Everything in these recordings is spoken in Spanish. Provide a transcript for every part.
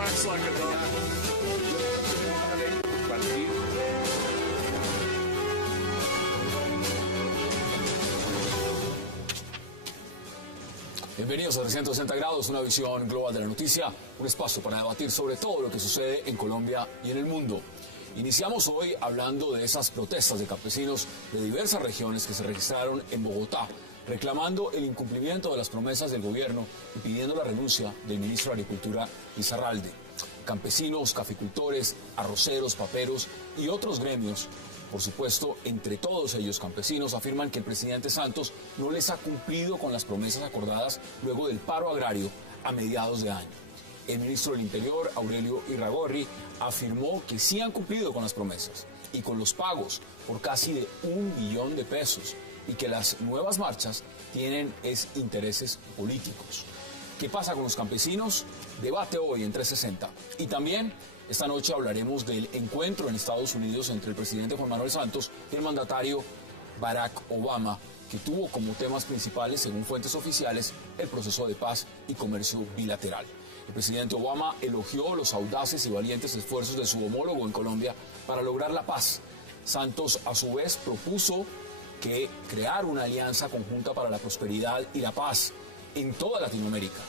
Wax like a dog. Bienvenidos a 360 grados, una visión global de la noticia, un espacio para debatir sobre todo lo que sucede en Colombia y en el mundo. Iniciamos hoy hablando de esas protestas de campesinos de diversas regiones que se registraron en Bogotá, reclamando el incumplimiento de las promesas del gobierno y pidiendo la renuncia del ministro de Agricultura, Lizarralde. Campesinos, caficultores, arroceros, paperos y otros gremios, por supuesto, entre todos ellos campesinos, afirman que el presidente Santos no les ha cumplido con las promesas acordadas luego del paro agrario a mediados de año. El ministro del Interior, Aurelio Irragorri, afirmó que sí han cumplido con las promesas y con los pagos por casi de 1 billón de pesos y que las nuevas marchas tienen intereses políticos. ¿Qué pasa con los campesinos? Debate hoy en 360. Y también esta noche hablaremos del encuentro en Estados Unidos entre el presidente Juan Manuel Santos y el mandatario Barack Obama, que tuvo como temas principales, según fuentes oficiales, el proceso de paz y comercio bilateral. El presidente Obama elogió los audaces y valientes esfuerzos de su homólogo en Colombia para lograr la paz. Santos, a su vez, propuso que crear una alianza conjunta para la prosperidad y la paz en toda Latinoamérica.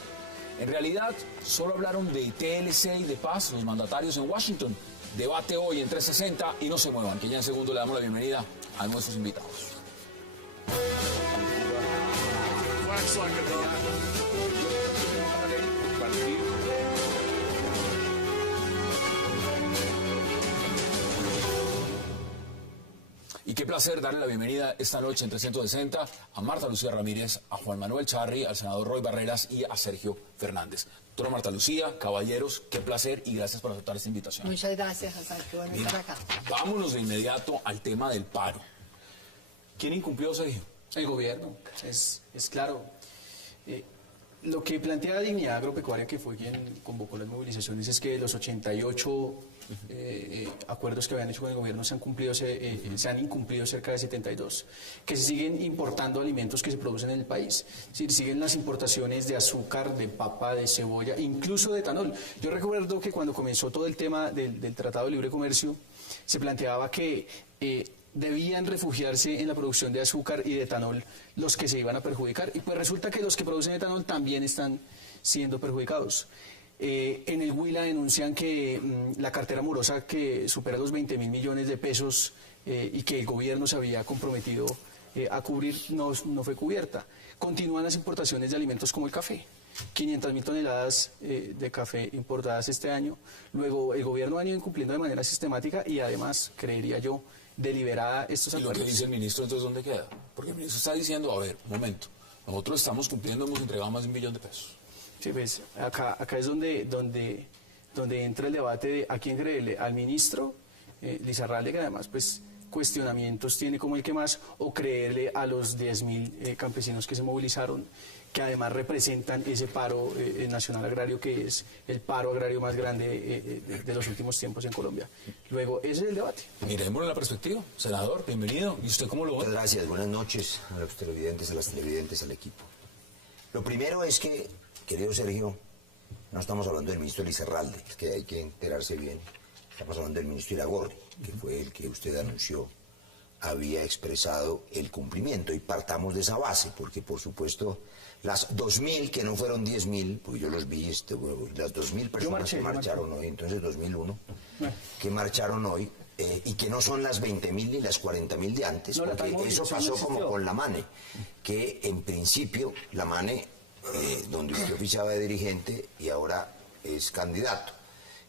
En realidad, solo hablaron de TLC y de paz los mandatarios en Washington. Debate hoy en 360 y no se muevan, que ya en segundo le damos la bienvenida a nuestros invitados. Y qué placer darle la bienvenida esta noche en 360 a Marta Lucía Ramírez, a Juan Manuel Charri, al senador Roy Barreras y a Sergio Fernández. Doctora Marta Lucía, caballeros, qué placer y gracias por aceptar esta invitación. Muchas gracias, Hassan, qué bueno estar acá. Vámonos de inmediato al tema del paro. ¿Quién incumplió, Sergio? El gobierno, es claro. Lo que plantea Dignidad Agropecuaria, que fue quien convocó las movilizaciones, es que los 88 acuerdos que habían hecho con el gobierno se han incumplido cerca de 72, que se siguen importando alimentos que se producen en el país. Es decir, siguen las importaciones de azúcar, de papa, de cebolla, incluso de etanol. Yo recuerdo que cuando comenzó todo el tema del Tratado de Libre Comercio, se planteaba que debían refugiarse en la producción de azúcar y de etanol los que se iban a perjudicar, y pues resulta que los que producen etanol también están siendo perjudicados. En el Huila denuncian que la cartera morosa que supera los 20.000 millones de pesos y que el gobierno se había comprometido a cubrir no fue cubierta. Continúan las importaciones de alimentos como el café. 500.000 toneladas de café importadas este año. Luego el gobierno ha ido incumpliendo de manera sistemática y además, creería yo, deliberada estos acuerdos. ¿Y lo que dice el ministro entonces dónde queda? Porque el ministro está diciendo, a ver, un momento, nosotros estamos cumpliendo, hemos entregado más de 1 billón de pesos. Sí, pues acá es donde entra el debate de a quién creerle, al ministro Lizarralde, que además pues cuestionamientos tiene como el que más, o creerle a los 10.000 campesinos que se movilizaron, que además representan ese paro nacional agrario, que es el paro agrario más grande de los últimos tiempos en Colombia. Luego, ese es el debate. Miremoslo en la perspectiva. Senador, bienvenido. ¿Y usted cómo lo ve? Muchas gracias. Buenas noches a los televidentes, a las televidentes, al equipo. Lo primero es que, querido Sergio, no estamos hablando del ministro Lizarralde, es que hay que enterarse bien. Estamos hablando del ministro Irragorri, que fue el que usted anunció había expresado el cumplimiento, y partamos de esa base, porque por supuesto las 2.000, que no fueron 10.000, porque yo los vi, las 2.000 personas que marcharon hoy, entonces 2001, que marcharon hoy, y que no son las 20.000 ni las 40.000 de antes, no, porque eso pasó como con la MANE, que en principio la MANE, donde usted oficiaba de dirigente y ahora es candidato.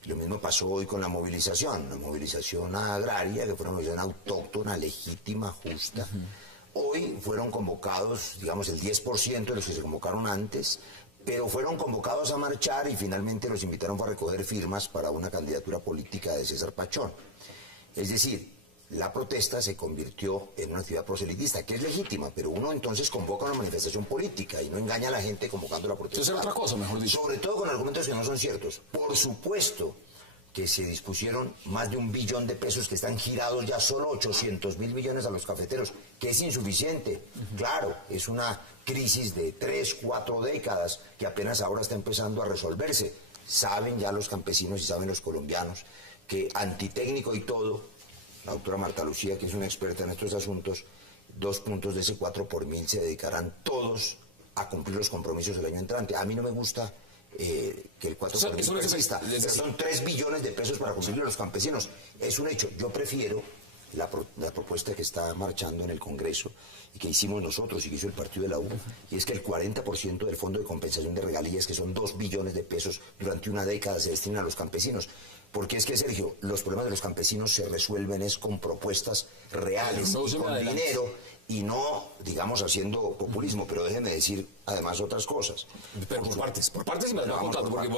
Lo mismo pasó hoy con la movilización agraria, que fue una movilización autóctona, legítima, justa. Hoy fueron convocados, digamos, el 10% de los que se convocaron antes, pero fueron convocados a marchar y finalmente los invitaron a recoger firmas para una candidatura política de César Pachón. Es decir, la protesta se convirtió en una actividad proselitista, que es legítima, pero uno entonces convoca una manifestación política y no engaña a la gente convocando la protesta. Eso es otra cosa, mejor dicho. Sobre todo con argumentos que no son ciertos. Por supuesto que se dispusieron más de 1 billón de pesos que están girados ya, solo 800.000 millones a los cafeteros, que es insuficiente. Claro, es una crisis de 3, 4 décadas que apenas ahora está empezando a resolverse. saben ya los campesinos y saben los colombianos que antitécnico y todo, la doctora Marta Lucía, que es una experta en estos asuntos, 2 puntos de ese 4 por 1000 se dedicarán todos a cumplir los compromisos del año entrante. A mí no me gusta que el 4 por 1000 exista, pero son 3 billones de pesos para cumplirlo a los campesinos. Es un hecho. Yo prefiero la propuesta que está marchando en el Congreso y que hicimos nosotros y que hizo el partido de la U, y es que el 40% del Fondo de Compensación de Regalías, que son 2 billones de pesos durante una década, se destinan a los campesinos. Porque es que, Sergio, los problemas de los campesinos se resuelven es con propuestas reales, y con dinero, y no, digamos, haciendo populismo. Pero déjeme decir, además, otras cosas. Pero por partes y me las va contando, porque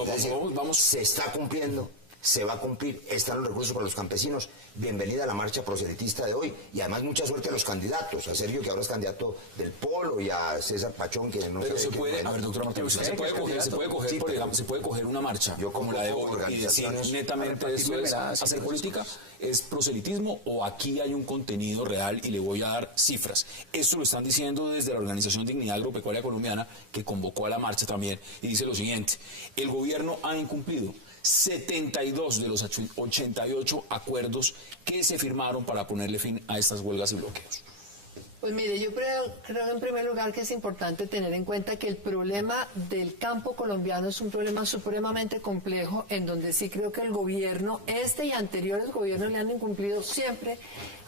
vamos... Se está cumpliendo, se va a cumplir, están los recursos para los campesinos. Bienvenida a la marcha proselitista de hoy, y además mucha suerte a los candidatos, a Sergio, que ahora es candidato del Polo, y a César Pachón, que no pero sé... se puede, a ver, doctora Martínez, se puede coger una marcha como la de hoy y decir netamente esto es hacer política, es proselitismo, o aquí hay un contenido real, y le voy a dar cifras. Esto lo están diciendo desde la Organización Dignidad Agropecuaria Colombiana, que convocó a la marcha también, y dice lo siguiente: el gobierno ha incumplido 72 de los 88 acuerdos que se firmaron para ponerle fin a estas huelgas y bloqueos. Pues mire, yo creo en primer lugar que es importante tener en cuenta que el problema del campo colombiano es un problema supremamente complejo, en donde sí creo que el gobierno, y anteriores gobiernos, le han incumplido siempre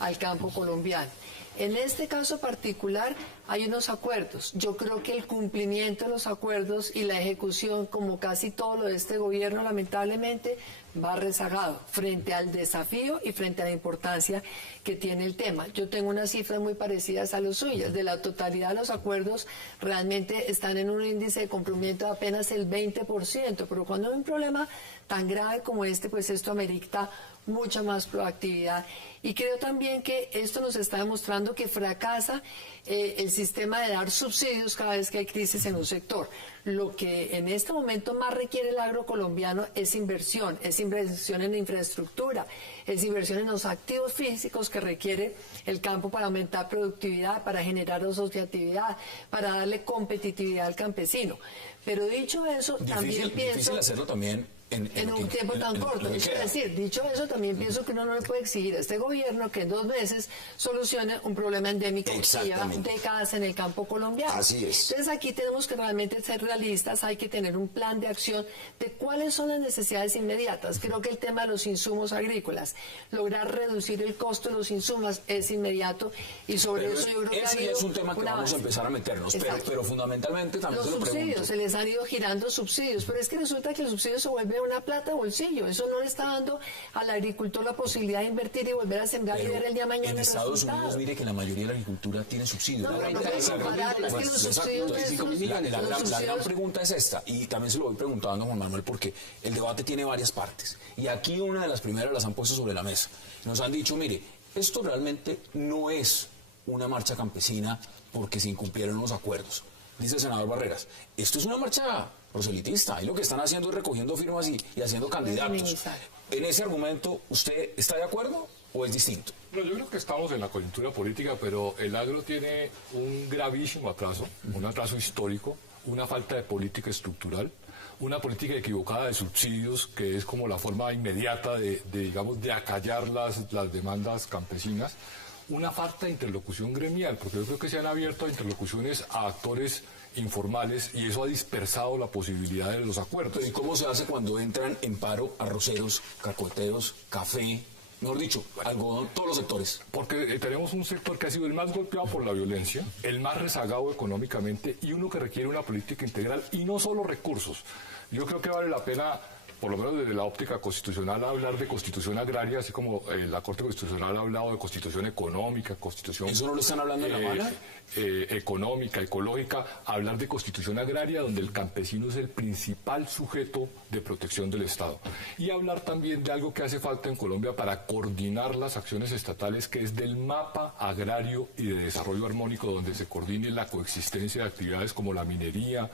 al campo colombiano. En este caso particular hay unos acuerdos. Yo creo que el cumplimiento de los acuerdos y la ejecución, como casi todo lo de este gobierno, lamentablemente, va rezagado frente al desafío y frente a la importancia que tiene el tema. Yo tengo unas cifras muy parecidas a las suyas. De la totalidad de los acuerdos, realmente están en un índice de cumplimiento de apenas el 20%, pero cuando hay un problema tan grave como este, pues esto amerita mucha más proactividad. Y creo también que esto nos está demostrando que fracasa el sistema de dar subsidios cada vez que hay crisis en un sector. Lo que en este momento más requiere el agro colombiano es inversión en infraestructura, es inversión en los activos físicos que requiere el campo para aumentar productividad, para generar asociatividad, para darle competitividad al campesino. Pero dicho eso, también pienso... Difícil hacerlo también en un tiempo tan corto. Es decir, dicho eso, también pienso que uno no le puede exigir a este gobierno que en 2 meses solucione un problema endémico que lleva décadas en el campo colombiano. Así es. Entonces aquí tenemos que realmente ser realistas, hay que tener un plan de acción de cuáles son las necesidades inmediatas. Creo que el tema de los insumos agrícolas, lograr reducir el costo de los insumos es inmediato, y sobre eso yo creo que ese ya es un tema que vamos a empezar a meternos, pero fundamentalmente también los subsidios, se les han ido girando subsidios, pero es que resulta que el subsidio se vuelve una plata de bolsillo. Eso no le está dando al agricultor la posibilidad de invertir y volver a sembrar y ver el día de mañana. En Estados Unidos, mire que la mayoría de la agricultura tiene subsidios. La gran pregunta es esta, y también se lo voy preguntando a Juan Manuel, porque el debate tiene varias partes. Y aquí una de las primeras las han puesto sobre la mesa. Nos han dicho, mire, esto realmente no es una marcha campesina porque se incumplieron los acuerdos. Dice el senador Barreras, esto es una marcha proselitista, y lo que están haciendo es recogiendo firmas y haciendo candidatos. En ese argumento, ¿usted está de acuerdo o es distinto? No, yo creo que estamos en la coyuntura política, pero el agro tiene un gravísimo atraso, un atraso histórico, una falta de política estructural, una política equivocada de subsidios, que es como la forma inmediata de acallar las demandas campesinas, una falta de interlocución gremial, porque yo creo que se han abierto a interlocuciones a actores informales, y eso ha dispersado la posibilidad de los acuerdos. ¿Y cómo se hace cuando entran en paro arroceros, cacoteros, café, mejor dicho, algodón, todos los sectores? Porque tenemos un sector que ha sido el más golpeado por la violencia, el más rezagado económicamente, y uno que requiere una política integral y no solo recursos. Yo creo que vale la pena, por lo menos desde la óptica constitucional, hablar de constitución agraria, así como la Corte Constitucional ha hablado de constitución económica, constitución... ¿Eso no lo están hablando en la mala? Económica, ecológica, hablar de constitución agraria, donde el campesino es el principal sujeto de protección del Estado. Y hablar también de algo que hace falta en Colombia para coordinar las acciones estatales, que es del mapa agrario y de desarrollo armónico, donde se coordine la coexistencia de actividades como la minería,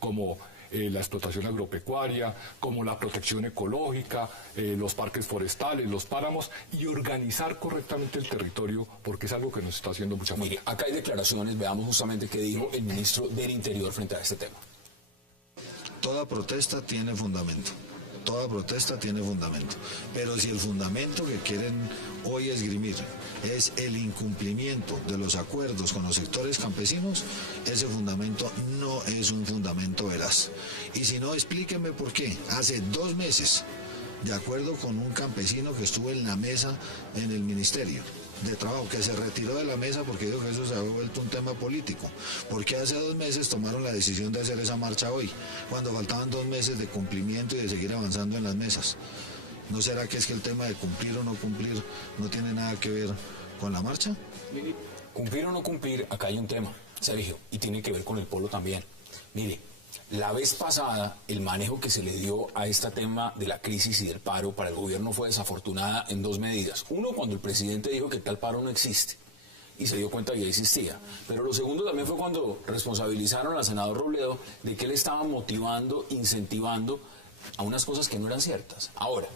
como la explotación agropecuaria, como la protección ecológica, los parques forestales, los páramos, y organizar correctamente el territorio, porque es algo que nos está haciendo mucha falta. Mire, acá hay declaraciones, veamos justamente qué dijo el ministro del Interior frente a este tema. toda protesta tiene fundamento. Toda protesta tiene fundamento. Pero si el fundamento que quieren hoy esgrimir es el incumplimiento de los acuerdos con los sectores campesinos, ese fundamento no es un fundamento veraz. Y si no, explíquenme por qué. Hace 2 meses, de acuerdo con un campesino que estuvo en la mesa en el Ministerio de Trabajo, que se retiró de la mesa porque dijo que eso se había vuelto un tema político. Porque hace 2 meses tomaron la decisión de hacer esa marcha hoy, cuando faltaban 2 meses de cumplimiento y de seguir avanzando en las mesas. ¿No será que es que el tema de cumplir o no cumplir no tiene nada que ver con la marcha? Cumplir o no cumplir, acá hay un tema, Sergio, y tiene que ver con el polo también. Mire, la vez pasada, el manejo que se le dio a este tema de la crisis y del paro para el gobierno fue desafortunada en 2 medidas. Uno, cuando el presidente dijo que tal paro no existe y se dio cuenta que ya existía. Pero lo segundo también fue cuando responsabilizaron al senador Robledo de que él estaba motivando, incentivando a unas cosas que no eran ciertas. Ahora,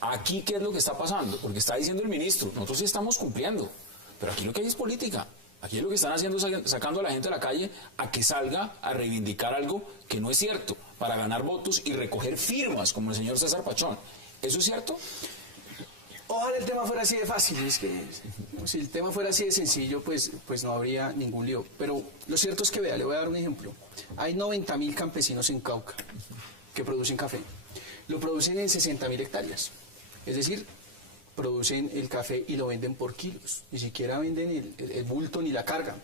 aquí, ¿qué es lo que está pasando? Porque está diciendo el ministro, nosotros sí estamos cumpliendo, pero aquí lo que hay es política. Aquí lo que están haciendo es sacando a la gente a la calle a que salga a reivindicar algo que no es cierto, para ganar votos y recoger firmas, como el señor César Pachón. ¿Eso es cierto? Ojalá el tema fuera así de fácil. Es que si el tema fuera así de sencillo, pues no habría ningún lío. Pero lo cierto es que, vea, le voy a dar un ejemplo. Hay 90.000 campesinos en Cauca que producen café. Lo producen en 60.000 hectáreas. Es decir, producen el café y lo venden por kilos. Ni siquiera venden el bulto ni la carga.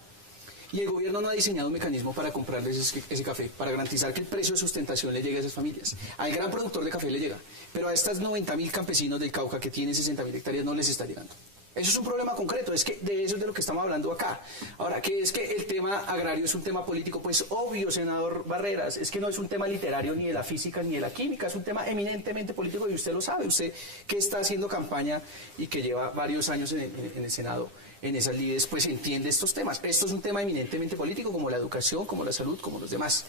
Y el gobierno no ha diseñado un mecanismo para comprarles ese café, para garantizar que el precio de sustentación le llegue a esas familias. Al gran productor de café le llega, pero a estas 90.000 campesinos del Cauca que tienen 60.000 hectáreas no les está llegando. Eso es un problema concreto, es que de eso es de lo que estamos hablando acá. Ahora, ¿qué es que el tema agrario es un tema político? Pues obvio, senador Barreras, es que no es un tema literario ni de la física ni de la química, es un tema eminentemente político y usted lo sabe, usted que está haciendo campaña y que lleva varios años en el Senado, en esas lides, pues entiende estos temas. Esto es un tema eminentemente político, como la educación, como la salud, como los demás.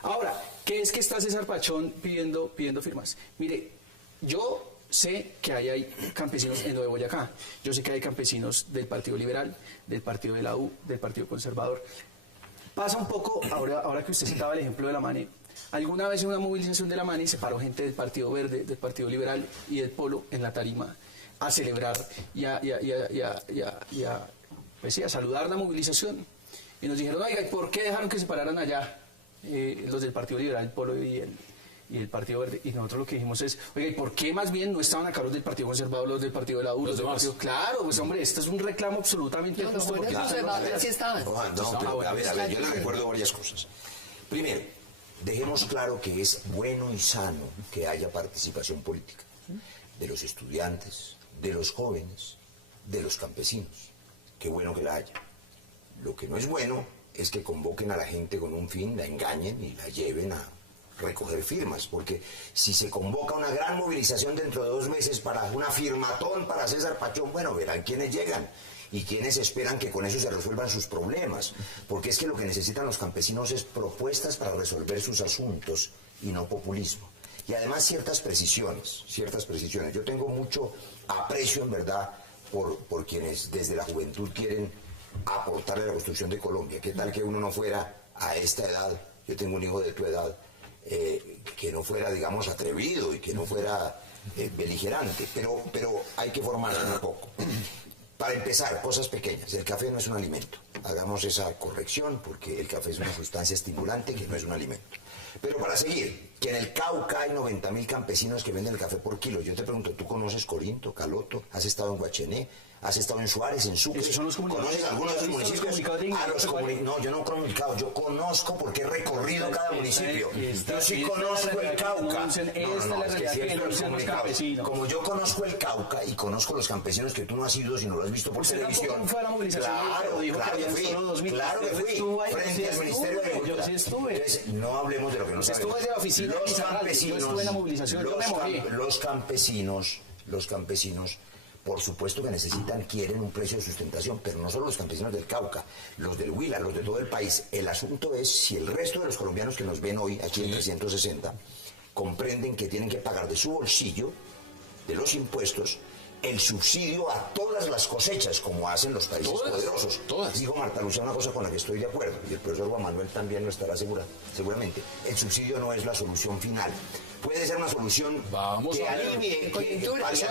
Ahora, ¿qué es que está César Pachón pidiendo firmas? Mire, yo sé que hay campesinos en lo de Boyacá, yo sé que hay campesinos del Partido Liberal, del Partido de la U, del Partido Conservador. Pasa un poco, ahora que usted citaba el ejemplo de la MANE, alguna vez en una movilización de la MANE se paró gente del Partido Verde, del Partido Liberal y del Polo en la tarima a celebrar y pues sí, a saludar la movilización. Y nos dijeron, oiga, ¿por qué dejaron que se pararan allá los del Partido Liberal, el Polo y el Partido Verde? Y nosotros lo que dijimos es, oiga, ¿y por qué más bien no estaban acá los del Partido Conservador, los del Partido de la U, los del Partido? Claro, pues hombre, esto es un reclamo absolutamente justo. Los conservadores sí estaban. No, pero a ver, yo le recuerdo varias cosas. Primero, dejemos claro que es bueno y sano que haya participación política de los estudiantes, de los jóvenes, de los campesinos. Qué bueno que la haya. Lo que no es bueno es que convoquen a la gente con un fin, la engañen y la lleven a recoger firmas, porque si se convoca una gran movilización dentro de 2 meses para una firmatón para César Pachón, bueno, verán quiénes llegan y quiénes esperan que con eso se resuelvan sus problemas, porque es que lo que necesitan los campesinos es propuestas para resolver sus asuntos y no populismo. Y además ciertas precisiones. Yo tengo mucho aprecio, en verdad, por quienes desde la juventud quieren aportarle a la construcción de Colombia. ¿Qué tal que uno no fuera a esta edad? Yo tengo un hijo de tu edad, que no fuera, digamos, atrevido y que no fuera beligerante, pero hay que formarse un poco. Para empezar, cosas pequeñas. El café no es un alimento. Hagamos esa corrección, porque el café es una sustancia estimulante que no es un alimento. Pero para seguir, que en el Cauca hay 90.000 campesinos que venden el café por kilo. Yo te pregunto, ¿tú conoces Corinto, Caloto? ¿Has estado en Guachené? ¿Has estado en Suárez, en Sucre? ¿Conoces algunos de esos municipios? No, yo no he comunicado, yo conozco porque he recorrido cada municipio. Yo sí conozco el Cauca. Como yo conozco el Cauca y conozco los campesinos que tú no has ido, sino lo has visto por televisión. Claro que fui, frente al Ministerio de Agricultura. Entonces, no hablemos de lo que no sabemos. Los campesinos, por supuesto que quieren un precio de sustentación, pero no solo los campesinos del Cauca, los del Huila, los de todo el país. El asunto es si el resto de los colombianos que nos ven hoy, aquí en 360, comprenden que tienen que pagar de su bolsillo, de los impuestos, el subsidio a todas las cosechas, como hacen los países poderosos. Todas. Dijo Marta Lucía una cosa con la que estoy de acuerdo, y el profesor Juan Manuel también lo estará seguramente. El subsidio no es la solución final. Puede ser una solución que alivie,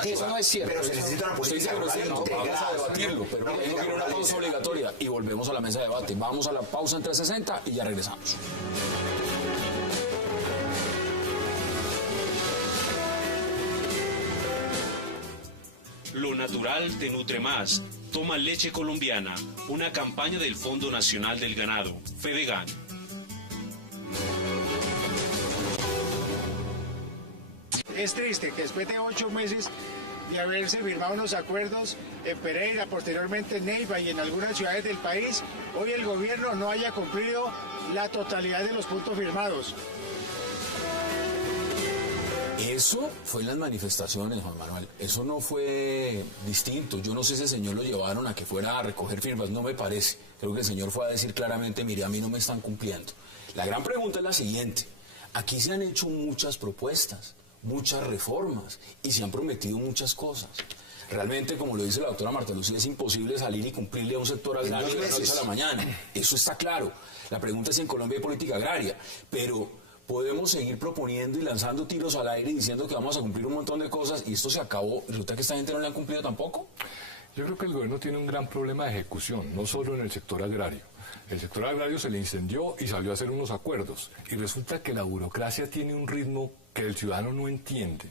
Eso no es cierto. pero se necesita una política rural integrada. Vamos a debatirlo, pero tengo que ir a una pausa obligatoria y volvemos a la mesa de debate. Vamos a la pausa en 360 y ya regresamos. Lo natural te nutre más. Toma leche colombiana, una campaña del Fondo Nacional del Ganado, Fedegan. Es triste que después de 8 meses de haberse firmado unos acuerdos en Pereira, posteriormente en Neiva y en algunas ciudades del país, hoy el gobierno no haya cumplido la totalidad de los puntos firmados. Eso fue en las manifestaciones, Juan Manuel. Eso no fue distinto. Yo no sé si ese señor lo llevaron a que fuera a recoger firmas, no me parece. Creo que el señor fue a decir claramente, mire, a mí no me están cumpliendo. La gran pregunta es la siguiente. Aquí se han hecho muchas propuestas, muchas reformas y se han prometido muchas cosas. Realmente, como lo dice la doctora Marta Lucía, es imposible salir y cumplirle a un sector agrario de la noche a la mañana. Eso está claro. La pregunta es si en Colombia hay política agraria, pero podemos seguir proponiendo y lanzando tiros al aire diciendo que vamos a cumplir un montón de cosas y esto se acabó. ¿Resulta que esta gente no le han cumplido tampoco? Yo creo que el gobierno tiene un gran problema de ejecución, no solo en el sector agrario. El sector agrario se le incendió y salió a hacer unos acuerdos. Y resulta que la burocracia tiene un ritmo que el ciudadano no entiende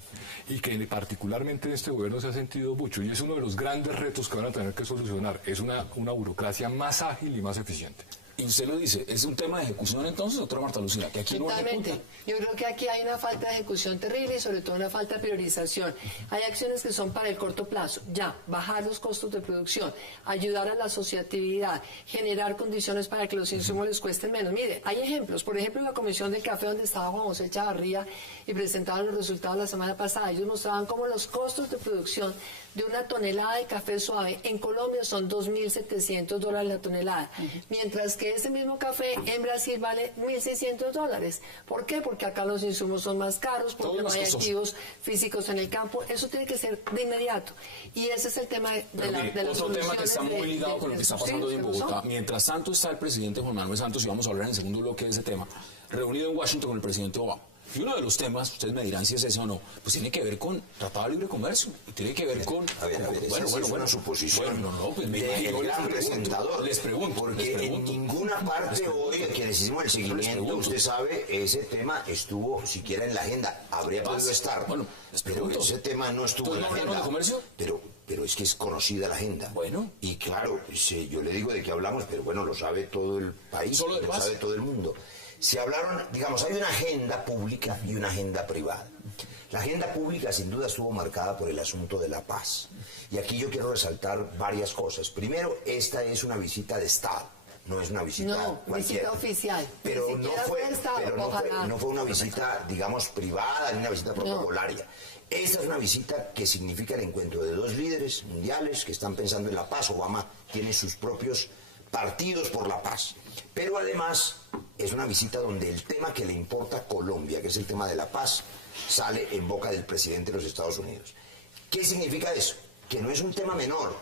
y que particularmente en este gobierno se ha sentido mucho. Y es uno de los grandes retos que van a tener que solucionar. Es una burocracia más ágil y más eficiente. Y usted lo dice, ¿es un tema de ejecución entonces, doctora Marta Lucía? Que aquí Totalmente. No Yo creo que aquí hay una falta de ejecución terrible y sobre todo una falta de priorización. Hay acciones que son para el corto plazo, ya, bajar los costos de producción, ayudar a la asociatividad, generar condiciones para que los insumos les cuesten menos. Mire, hay ejemplos, por ejemplo, la Comisión del Café donde estaba Juan José Chavarría y presentaban los resultados la semana pasada. Ellos mostraban cómo los costos de producción de una tonelada de café suave en Colombia son $2.700 la tonelada, mientras que ese mismo café en Brasil vale $1.600. ¿Por qué? Porque acá los insumos son más caros, porque no hay activos físicos en el campo. Eso tiene que ser de inmediato. Y ese es el tema de las otro tema que está muy ligado con lo que está pasando hoy en Bogotá. Mientras tanto está el presidente Juan Manuel Santos, y vamos a hablar en el segundo bloque de ese tema, reunido en Washington con el presidente Obama. Y uno de los temas, ustedes me dirán si es ese o no, pues tiene que ver con Tratado de Libre Comercio. Y tiene que ver con... Bueno, una suposición. Bueno, pues el gran presentador. Les pregunto. Porque en ninguna parte hoy, quienes hicimos el seguimiento, usted sabe, ese tema estuvo siquiera en la agenda. Habría podido estar. Bueno, les pregunto. Pero ese tema no estuvo en la agenda. ¿De comercio? Pero es que es conocida la agenda. Bueno. Y claro, yo le digo de qué hablamos, pero bueno, lo sabe todo el país, lo sabe todo el mundo. Se hablaron, digamos, hay una agenda pública y una agenda privada. La agenda pública sin duda estuvo marcada por el asunto de la paz. Y aquí yo quiero resaltar varias cosas. Primero, esta es una visita de Estado, no es una visita cualquiera. Visita oficial. Pero no fue una visita, digamos, privada, ni una visita protocolaria. Esta es una visita que significa el encuentro de dos líderes mundiales que están pensando en la paz. Obama tiene sus propios partidos por la paz. Pero además es una visita donde el tema que le importa a Colombia, que es el tema de la paz, sale en boca del presidente de los Estados Unidos. ¿Qué significa eso? Que no es un tema menor,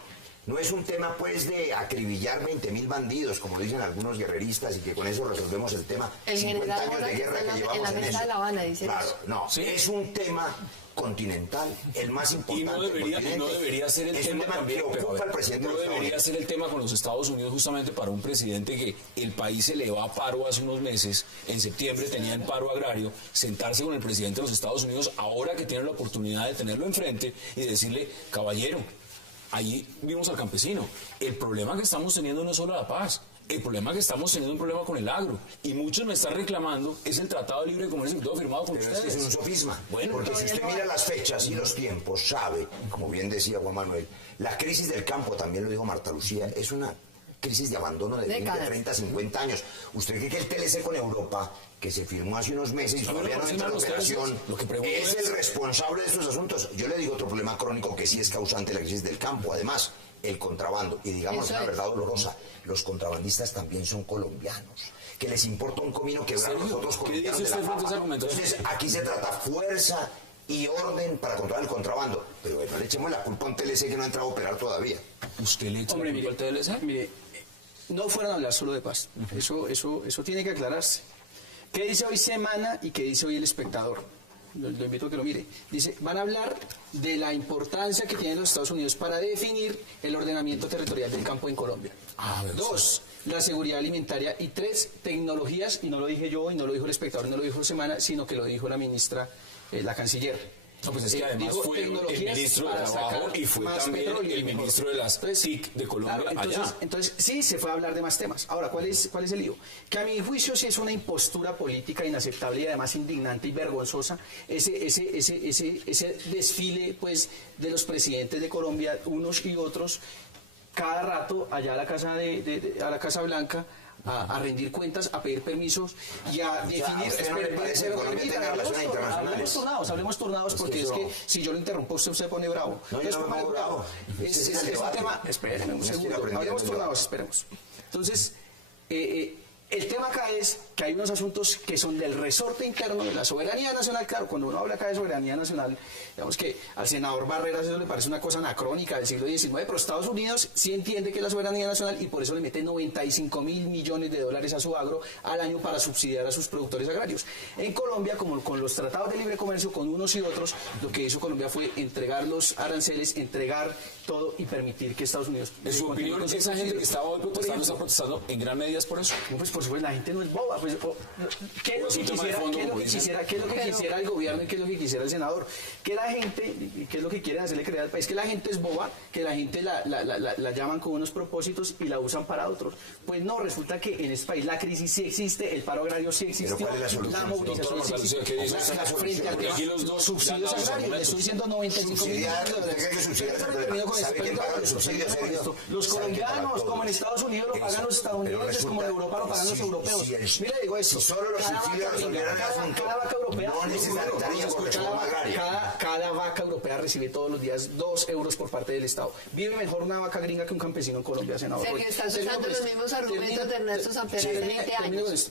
no es un tema pues de acribillar 20.000 bandidos, como dicen algunos guerreristas, y que con eso resolvemos el tema. El 50 años de guerra que llevamos en eso. De La Habana, dice claro, eso. no, sí. Es un tema continental, el más importante. Y no debería ser el tema también, pero al presidente no debería ser el tema con los Estados Unidos, justamente para un presidente que el país se le va a paro hace unos meses, en septiembre tenía el paro agrario, sentarse con el presidente de los Estados Unidos, ahora que tiene la oportunidad de tenerlo enfrente y decirle, caballero, ahí vimos al campesino, el problema que estamos teniendo no es solo la paz. El problema que estamos teniendo un problema con el agro. Y muchos me están reclamando es el Tratado de Libre Comercio que todo firmado con ustedes. Pero es un sofisma. Bueno, porque si usted mira las fechas y los tiempos, sabe, como bien decía Juan Manuel, la crisis del campo, también lo dijo Marta Lucía, es una crisis de abandono de 20, 30, 50 años. ¿Usted cree que el TLC con Europa, que se firmó hace unos meses y todavía no entra en operación, es el responsable de estos asuntos? Yo le digo otro problema crónico que sí es causante de la crisis del campo, además, el contrabando. Y digamos una verdad dolorosa, los contrabandistas también son colombianos, que les importa un comino quebrar los otros colombianos de la papa. Entonces, aquí se trata fuerza y orden para controlar el contrabando. Pero no le echemos la culpa a un TLC que no ha entrado a operar todavía. ¿Usted le echa la culpa al TLC? Mire, no fueron a hablar solo de paz. Eso tiene que aclararse. ¿Qué dice hoy Semana y qué dice hoy El Espectador? Lo invito a que lo mire. Dice, van a hablar de la importancia que tienen los Estados Unidos para definir el ordenamiento territorial del campo en Colombia. 2, la seguridad alimentaria. Y 3, tecnologías, y no lo dije yo, y no lo dijo El Espectador, no lo dijo Semana, sino que lo dijo la ministra, la canciller. No, pues es que además fue el ministro de Trabajo y fue también el ministro de las TIC de Colombia. Claro, entonces sí se fue a hablar de más temas. Ahora, ¿cuál es el lío? Que a mi juicio sí es una impostura política inaceptable y además indignante y vergonzosa ese desfile pues de los presidentes de Colombia, unos y otros, cada rato allá a la Casa Blanca, a rendir cuentas, a pedir permisos y a definir. Hablemos turnados porque es que si yo lo interrumpo usted se pone bravo. No, yo no me pongo bravo. Es un tema. Espérenme un segundo. Hablemos turnados, esperemos. Entonces, el tema acá es que hay unos asuntos que son del resorte interno de la soberanía nacional. Claro, cuando uno habla acá de soberanía nacional, digamos que al senador Barreras eso le parece una cosa anacrónica del siglo XIX, pero Estados Unidos sí entiende que es la soberanía nacional y por eso le mete 95.000 millones de dólares a su agro al año para subsidiar a sus productores agrarios. En Colombia, como con los tratados de libre comercio con unos y otros, lo que hizo Colombia fue entregar los aranceles, entregar todo y permitir que Estados Unidos... En su opinión, esa gente que estaba hoy protestando está protestando en gran medida por eso. No, pues por supuesto, la gente no es boba. Pues, ¿qué es lo que quisiera el gobierno y qué es lo que quisiera el senador? Que la gente, ¿qué es lo que quieren hacerle creer al país? Que la gente es boba, que la gente la llaman con unos propósitos y la usan para otros. Pues no, resulta que en este país la crisis sí existe, el paro agrario sí existió, la movilización sí existe. Frente a los subsidios agrarios, le estoy diciendo 95.000 millones de dólares. Los colombianos, como en Estados Unidos, lo pagan los estadounidenses, como en Europa lo pagan los europeos. Mire, digo eso. Solo los subsidios resolvieran el asunto, no necesitaríamos reforma agraria. Cada vaca europea recibe todos los días 2 euros por parte del Estado. Vive mejor una vaca gringa que un campesino en Colombia, senador. Sergio, estás usando los mismos argumentos de Ernesto Samper hace 20 años.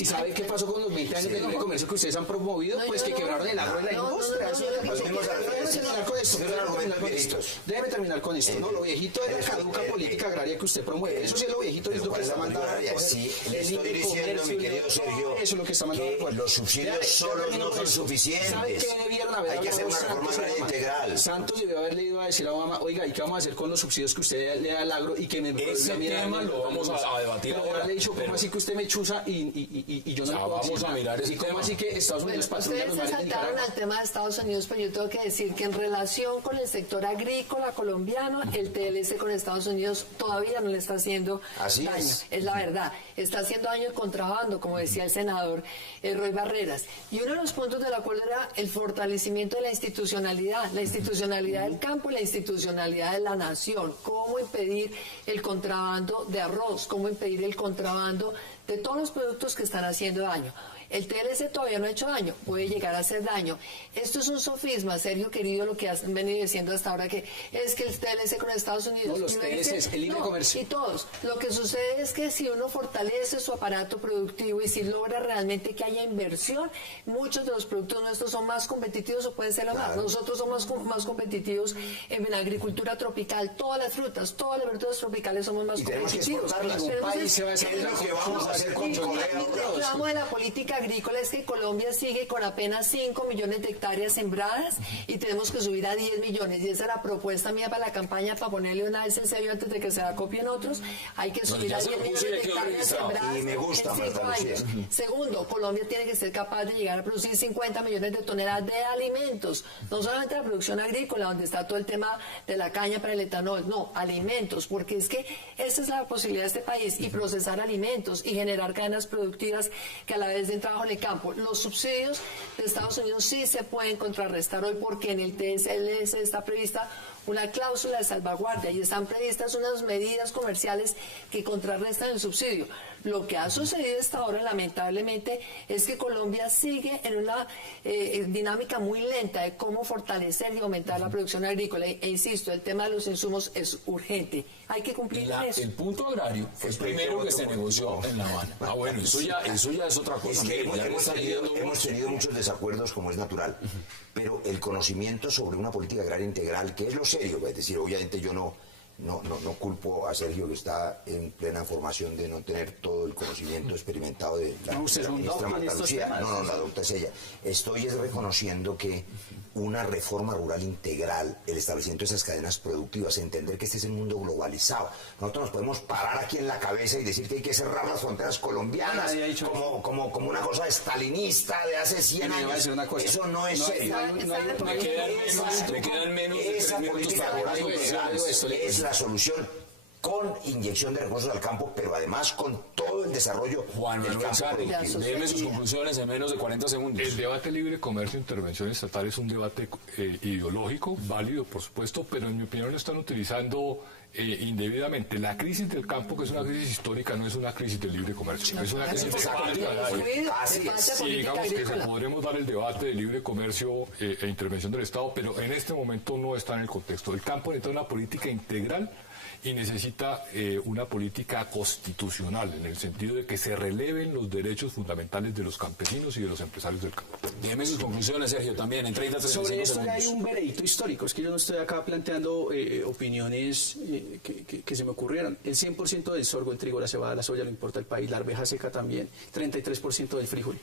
¿Y sabe qué pasó con los 20 años de libre comercio que ustedes han promovido? Pues que quebraron el agro y la industria. Déjeme terminar con esto. No, lo viejito es la caduca política agraria que usted promueve. Eso sí es lo viejito, es lo que está mandando. Sí, le estoy diciendo, mi querido Sergio, eso es lo que está mandando. Los subsidios solos no son suficientes. ¿Sabe qué debieron haber? Hay que hacer una reforma agraria integral. Santos debió haberle ido a decir a Obama, oiga, ¿y qué vamos a hacer con los subsidios que usted le da al agro y que me... Ese tema lo vamos a debatir ahora. Ahora le he dicho, ¿cómo así que usted me chuza y yo no lo puedo vamos a mirar ese tema. ¿Cómo así que Estados Unidos patrocina los Ustedes se mares de saltaron Nicaragua? al tema de Estados Unidos, pero yo tengo que decir que en relación con el sector agrícola colombiano, el TLC con Estados Unidos todavía no le está haciendo Así daño. es. La verdad. Está haciendo daño el contrabando, como decía el senador Roy Barreras. Y uno de los puntos del acuerdo era el fortalecimiento de la institucionalidad del campo y la institucionalidad de la nación. Cómo impedir el contrabando de arroz, cómo impedir el contrabando de todos los productos que están haciendo daño. El TLC todavía no ha hecho daño, puede llegar a hacer daño. Esto es un sofisma, Sergio querido, lo que has venido diciendo hasta ahora, que es que el TLC con Estados Unidos... No, los TLC, el libre comercio. Y todos. Lo que sucede es que si uno fortalece su aparato productivo y si logra realmente que haya inversión, muchos de los productos nuestros son más competitivos o pueden ser más. Nosotros somos más competitivos en la agricultura tropical. Todas las frutas, todas las verduras tropicales somos más competitivos. Ningún país se va a desarrollar. Es lo que vamos a hacer con Corea. El reclamo de la política agrícola es que Colombia sigue con apenas 5 millones de hectáreas sembradas y tenemos que subir a 10 millones. Y esa es la propuesta mía para la campaña, para ponerle una vez en serio antes de que se la copien otros. Hay que subir a 10 millones de hectáreas sembradas me gusta, en 5 años. Segundo, Colombia tiene que ser capaz de llegar a producir 50 millones de toneladas de alimentos. No solamente la producción agrícola, donde está todo el tema de la caña para el etanol. No, alimentos, porque es que esa es la posibilidad de este país, y procesar alimentos y generar cadenas productivas que a la vez den trabajo en el campo. Los subsidios de Estados Unidos sí se pueden contrarrestar hoy porque en el TLC está prevista una cláusula de salvaguardia y están previstas unas medidas comerciales que contrarrestan el subsidio. Lo que ha sucedido hasta ahora, lamentablemente, es que Colombia sigue en una dinámica muy lenta de cómo fortalecer y aumentar la producción agrícola. E insisto, el tema de los insumos es urgente. Hay que cumplir con eso. El punto agrario fue el primero que se negoció en La Habana. Bueno, eso ya es otra cosa. Es que hemos tenido muchos desacuerdos, como es natural, pero el conocimiento sobre una política agraria integral, que es lo serio, es decir, obviamente yo no culpo a Sergio, que está en plena formación, de no tener todo el conocimiento experimentado de la ministra Marta Lucía. No, la doctora es ella. Estoy reconociendo que una reforma rural integral, el establecimiento de esas cadenas productivas, entender que este es el mundo globalizado. Nosotros nos podemos parar aquí en la cabeza y decir que hay que cerrar las fronteras colombianas como una cosa estalinista de hace 100 años. Eso no es serio. Le quedan menos de 3 esa minutos política para agraria integral es la solución, con inyección de recursos al campo, pero además con todo el desarrollo Juan del Manuel campo Sarri, productivo. déjeme sus conclusiones en menos de 40 segundos. El debate libre comercio e intervención estatal es un debate ideológico, válido por supuesto, pero en mi opinión lo están utilizando indebidamente. La crisis del campo, que es una crisis histórica, no es una crisis del libre comercio, es una crisis de y digamos que se podremos dar el debate de libre comercio e intervención del Estado, pero en este momento no está en el contexto. El campo necesita una política integral y necesita una política constitucional, en el sentido de que se releven los derechos fundamentales de los campesinos y de los empresarios del campo. Déjeme sus conclusiones, Sergio, también en 30 segundos. Sobre esto hay un veredicto histórico. Es que yo no estoy acá planteando opiniones que se me ocurrieran. El 100% del sorgo, el trigo, la cebada, la soya lo importa el país, la arveja seca también, 33% del frijol.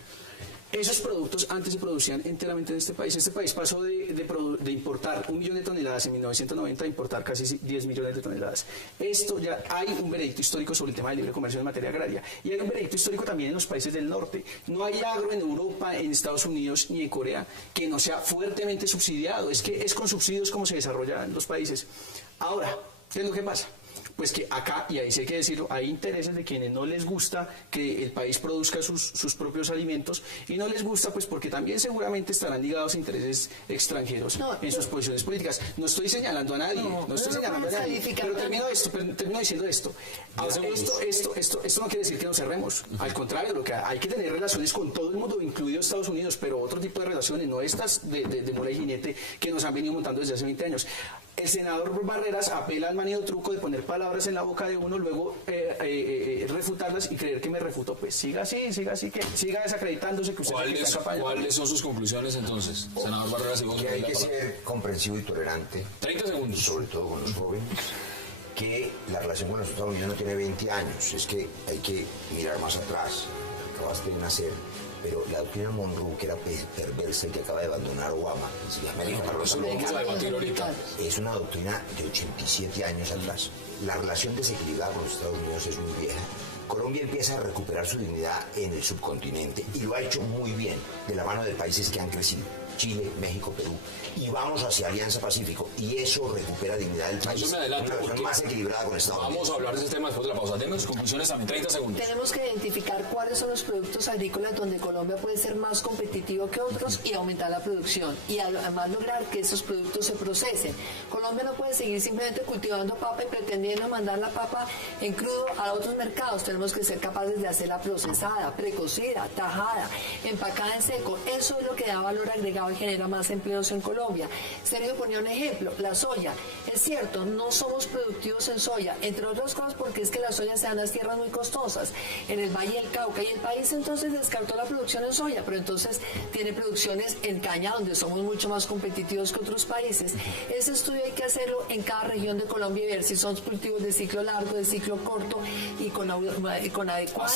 Esos productos antes se producían enteramente en este país. Este país pasó de importar 1 millón de toneladas en 1990 a importar casi 10 millones de toneladas. Esto ya hay un veredicto histórico sobre el tema del libre comercio en materia agraria. Y hay un veredicto histórico también en los países del norte. No hay agro en Europa, en Estados Unidos ni en Corea que no sea fuertemente subsidiado. Es que es con subsidios como se desarrollan los países. Ahora, ¿qué es lo que pasa? Pues que acá, y ahí sí hay que decirlo, hay intereses de quienes no les gusta que el país produzca sus propios alimentos, y no les gusta pues porque también seguramente estarán ligados a intereses extranjeros en sus posiciones políticas. No estoy señalando a nadie, pero termino diciendo esto. Ahora, esto no quiere decir que nos cerremos, al contrario, lo que hay que tener relaciones con todo el mundo, incluido Estados Unidos, pero otro tipo de relaciones, no estas de mula y jinete que nos han venido montando desde hace 20 años. El senador Barreras apela al manido truco de poner palabras en la boca de uno, luego refutarlas y creer que me refutó. Pues siga así, que siga desacreditándose que usted ¿Cuáles son sus conclusiones entonces, senador Barreras? Que hay que ser comprensivo y tolerante. 30 segundos. Sobre todo con los jóvenes. Que la relación con los Estados Unidos no tiene 20 años. Es que hay que mirar más atrás. Acabaste de nacer. Pero la doctrina Monroe, que era perversa y que acaba de abandonar Obama, es una doctrina de 87 años atrás. La relación desequilibrada con los Estados Unidos es muy vieja. Colombia empieza a recuperar su dignidad en el subcontinente y lo ha hecho muy bien, de la mano de países que han crecido. Chile, México, Perú, y vamos hacia Alianza Pacífico, y eso recupera dignidad del país. Yo me adelanto, una relación más equilibrada con Estados Unidos. Vamos a hablar de ese tema después de la pausa. Denme sus conclusiones también, 30 segundos. Tenemos que identificar cuáles son los productos agrícolas donde Colombia puede ser más competitivo que otros y aumentar la producción, y además lograr que esos productos se procesen. Colombia no puede seguir simplemente cultivando papa y pretendiendo mandar la papa en crudo a otros mercados. Tenemos que ser capaces de hacerla procesada, precocida, tajada, empacada en seco. Eso es lo que da valor agregado y genera más empleos en Colombia. Sergio ponía un ejemplo, la soya. Es cierto, no somos productivos en soya, entre otras cosas porque es que la soya se da en las tierras muy costosas, en el Valle del Cauca, y el país entonces descartó la producción en soya, pero entonces tiene producciones en caña donde somos mucho más competitivos que otros países. Ese estudio hay que hacerlo en cada región de Colombia y ver si son cultivos de ciclo largo, de ciclo corto y con adecuada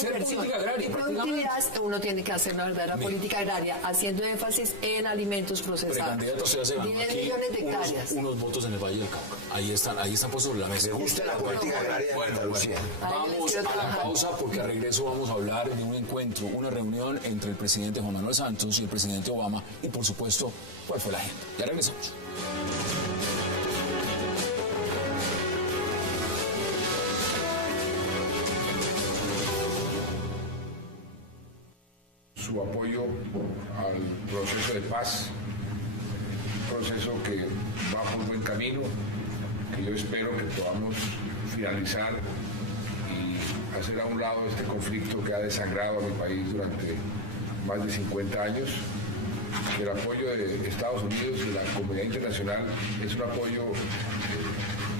inversión y productividad. Uno tiene que hacer una verdadera política agraria, haciendo énfasis en alimentos procesados. 10 millones de hectáreas. Unos votos en el Valle del Cauca. Ahí están puestos sobre la mesa. Me gusta la política agraria de Andalucía. Vamos a la pausa porque al regreso vamos a hablar de un encuentro, una reunión entre el presidente Juan Manuel Santos y el presidente Obama y por supuesto, ¿cuál fue la agenda? Ya regresamos. Su apoyo al proceso de paz, un proceso que va por buen camino, que yo espero que podamos finalizar y hacer a un lado este conflicto que ha desangrado a mi país durante más de 50 años. El apoyo de Estados Unidos y la comunidad internacional es un apoyo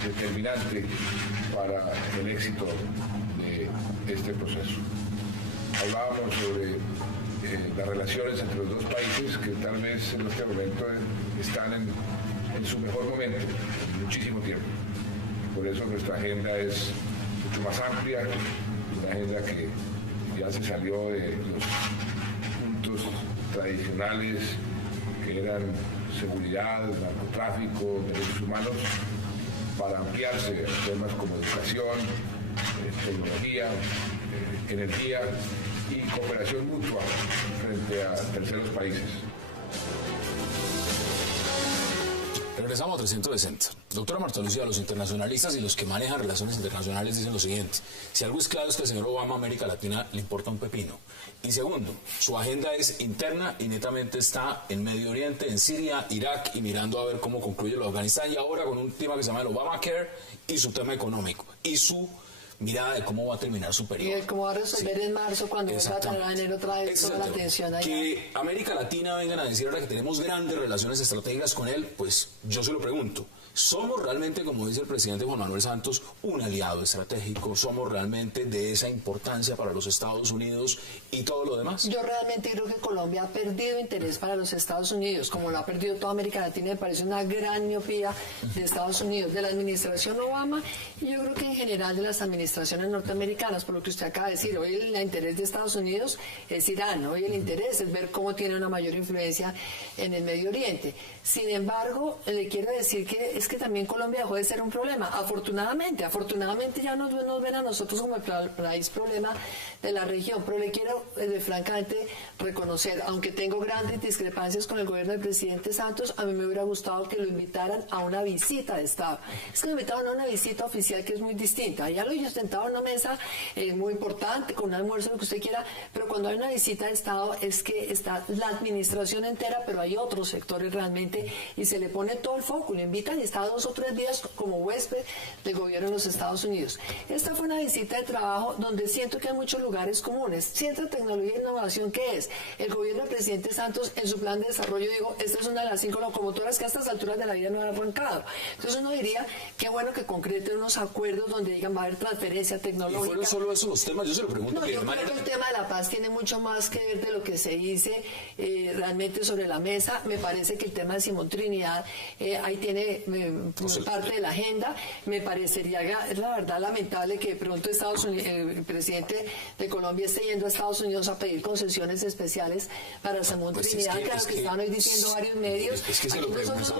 determinante para el éxito de este proceso. Hablábamos sobre las relaciones entre los dos países que tal vez en este momento están en su mejor momento, en muchísimo tiempo. Por eso nuestra agenda es mucho más amplia, una agenda que ya se salió de los puntos tradicionales que eran seguridad, narcotráfico, derechos humanos, para ampliarse a temas como educación, tecnología, energía y cooperación mutua frente a terceros países. Regresamos a 360. Doctora Marta Lucía, los internacionalistas y los que manejan relaciones internacionales dicen lo siguiente: si algo es claro es que al señor Obama a América Latina le importa un pepino. Y segundo, su agenda es interna y netamente está en Medio Oriente, en Siria, Irak y mirando a ver cómo concluye lo de Afganistán, y ahora con un tema que se llama el Obamacare y su tema económico y su mirada de cómo va a terminar su periodo. Y cómo va a resolver en marzo cuando va a tener en enero otra vez toda la atención allá. Que América Latina vengan a decir ahora que tenemos grandes relaciones estratégicas con él, pues yo se lo pregunto. ¿Somos realmente, como dice el presidente Juan Manuel Santos, un aliado estratégico? ¿Somos realmente de esa importancia para los Estados Unidos y todo lo demás? Yo realmente creo que Colombia ha perdido interés para los Estados Unidos, como lo ha perdido toda América Latina. Me parece una gran miopía de Estados Unidos, de la administración Obama, y yo creo que en general de las administraciones norteamericanas, por lo que usted acaba de decir. Hoy el interés de Estados Unidos es Irán, hoy el interés es ver cómo tiene una mayor influencia en el Medio Oriente. Sin embargo, le quiero decir que es que también Colombia dejó de ser un problema. Afortunadamente ya nos ven a nosotros como el país problema de la región, pero le quiero francamente reconocer, aunque tengo grandes discrepancias con el gobierno del presidente Santos, a mí me hubiera gustado que lo invitaran a una visita de Estado. Es que lo invitaron a una visita oficial que es muy distinta. Ya lo he sentado en una mesa muy importante, con un almuerzo, lo que usted quiera, pero cuando hay una visita de Estado es que está la administración entera, pero hay otros sectores realmente, y se le pone todo el foco, lo invitan y está 2 o 3 días como huésped del gobierno de los Estados Unidos. Esta fue una visita de trabajo donde siento que hay muchos lugares comunes. Centro de Tecnología e Innovación, ¿qué es? El gobierno del presidente Santos, en su plan de desarrollo, digo, esta es una de las 5 locomotoras que a estas alturas de la vida no han arrancado. Entonces uno diría, qué bueno que concreten unos acuerdos donde digan va a haber transferencia tecnológica. ¿Y fueron solo esos los temas? Yo se lo pregunto. No, yo creo que el tema de la paz tiene mucho más que ver de lo que se dice realmente sobre la mesa. Me parece que el tema de Simón Trinidad ahí tiene parte de la agenda. Me parecería, la verdad, lamentable que de pronto el presidente de Colombia esté yendo a Estados Unidos a pedir concesiones especiales para Simón Trinidad, claro que estaban hoy diciendo varios medios. Es que se lo pregunto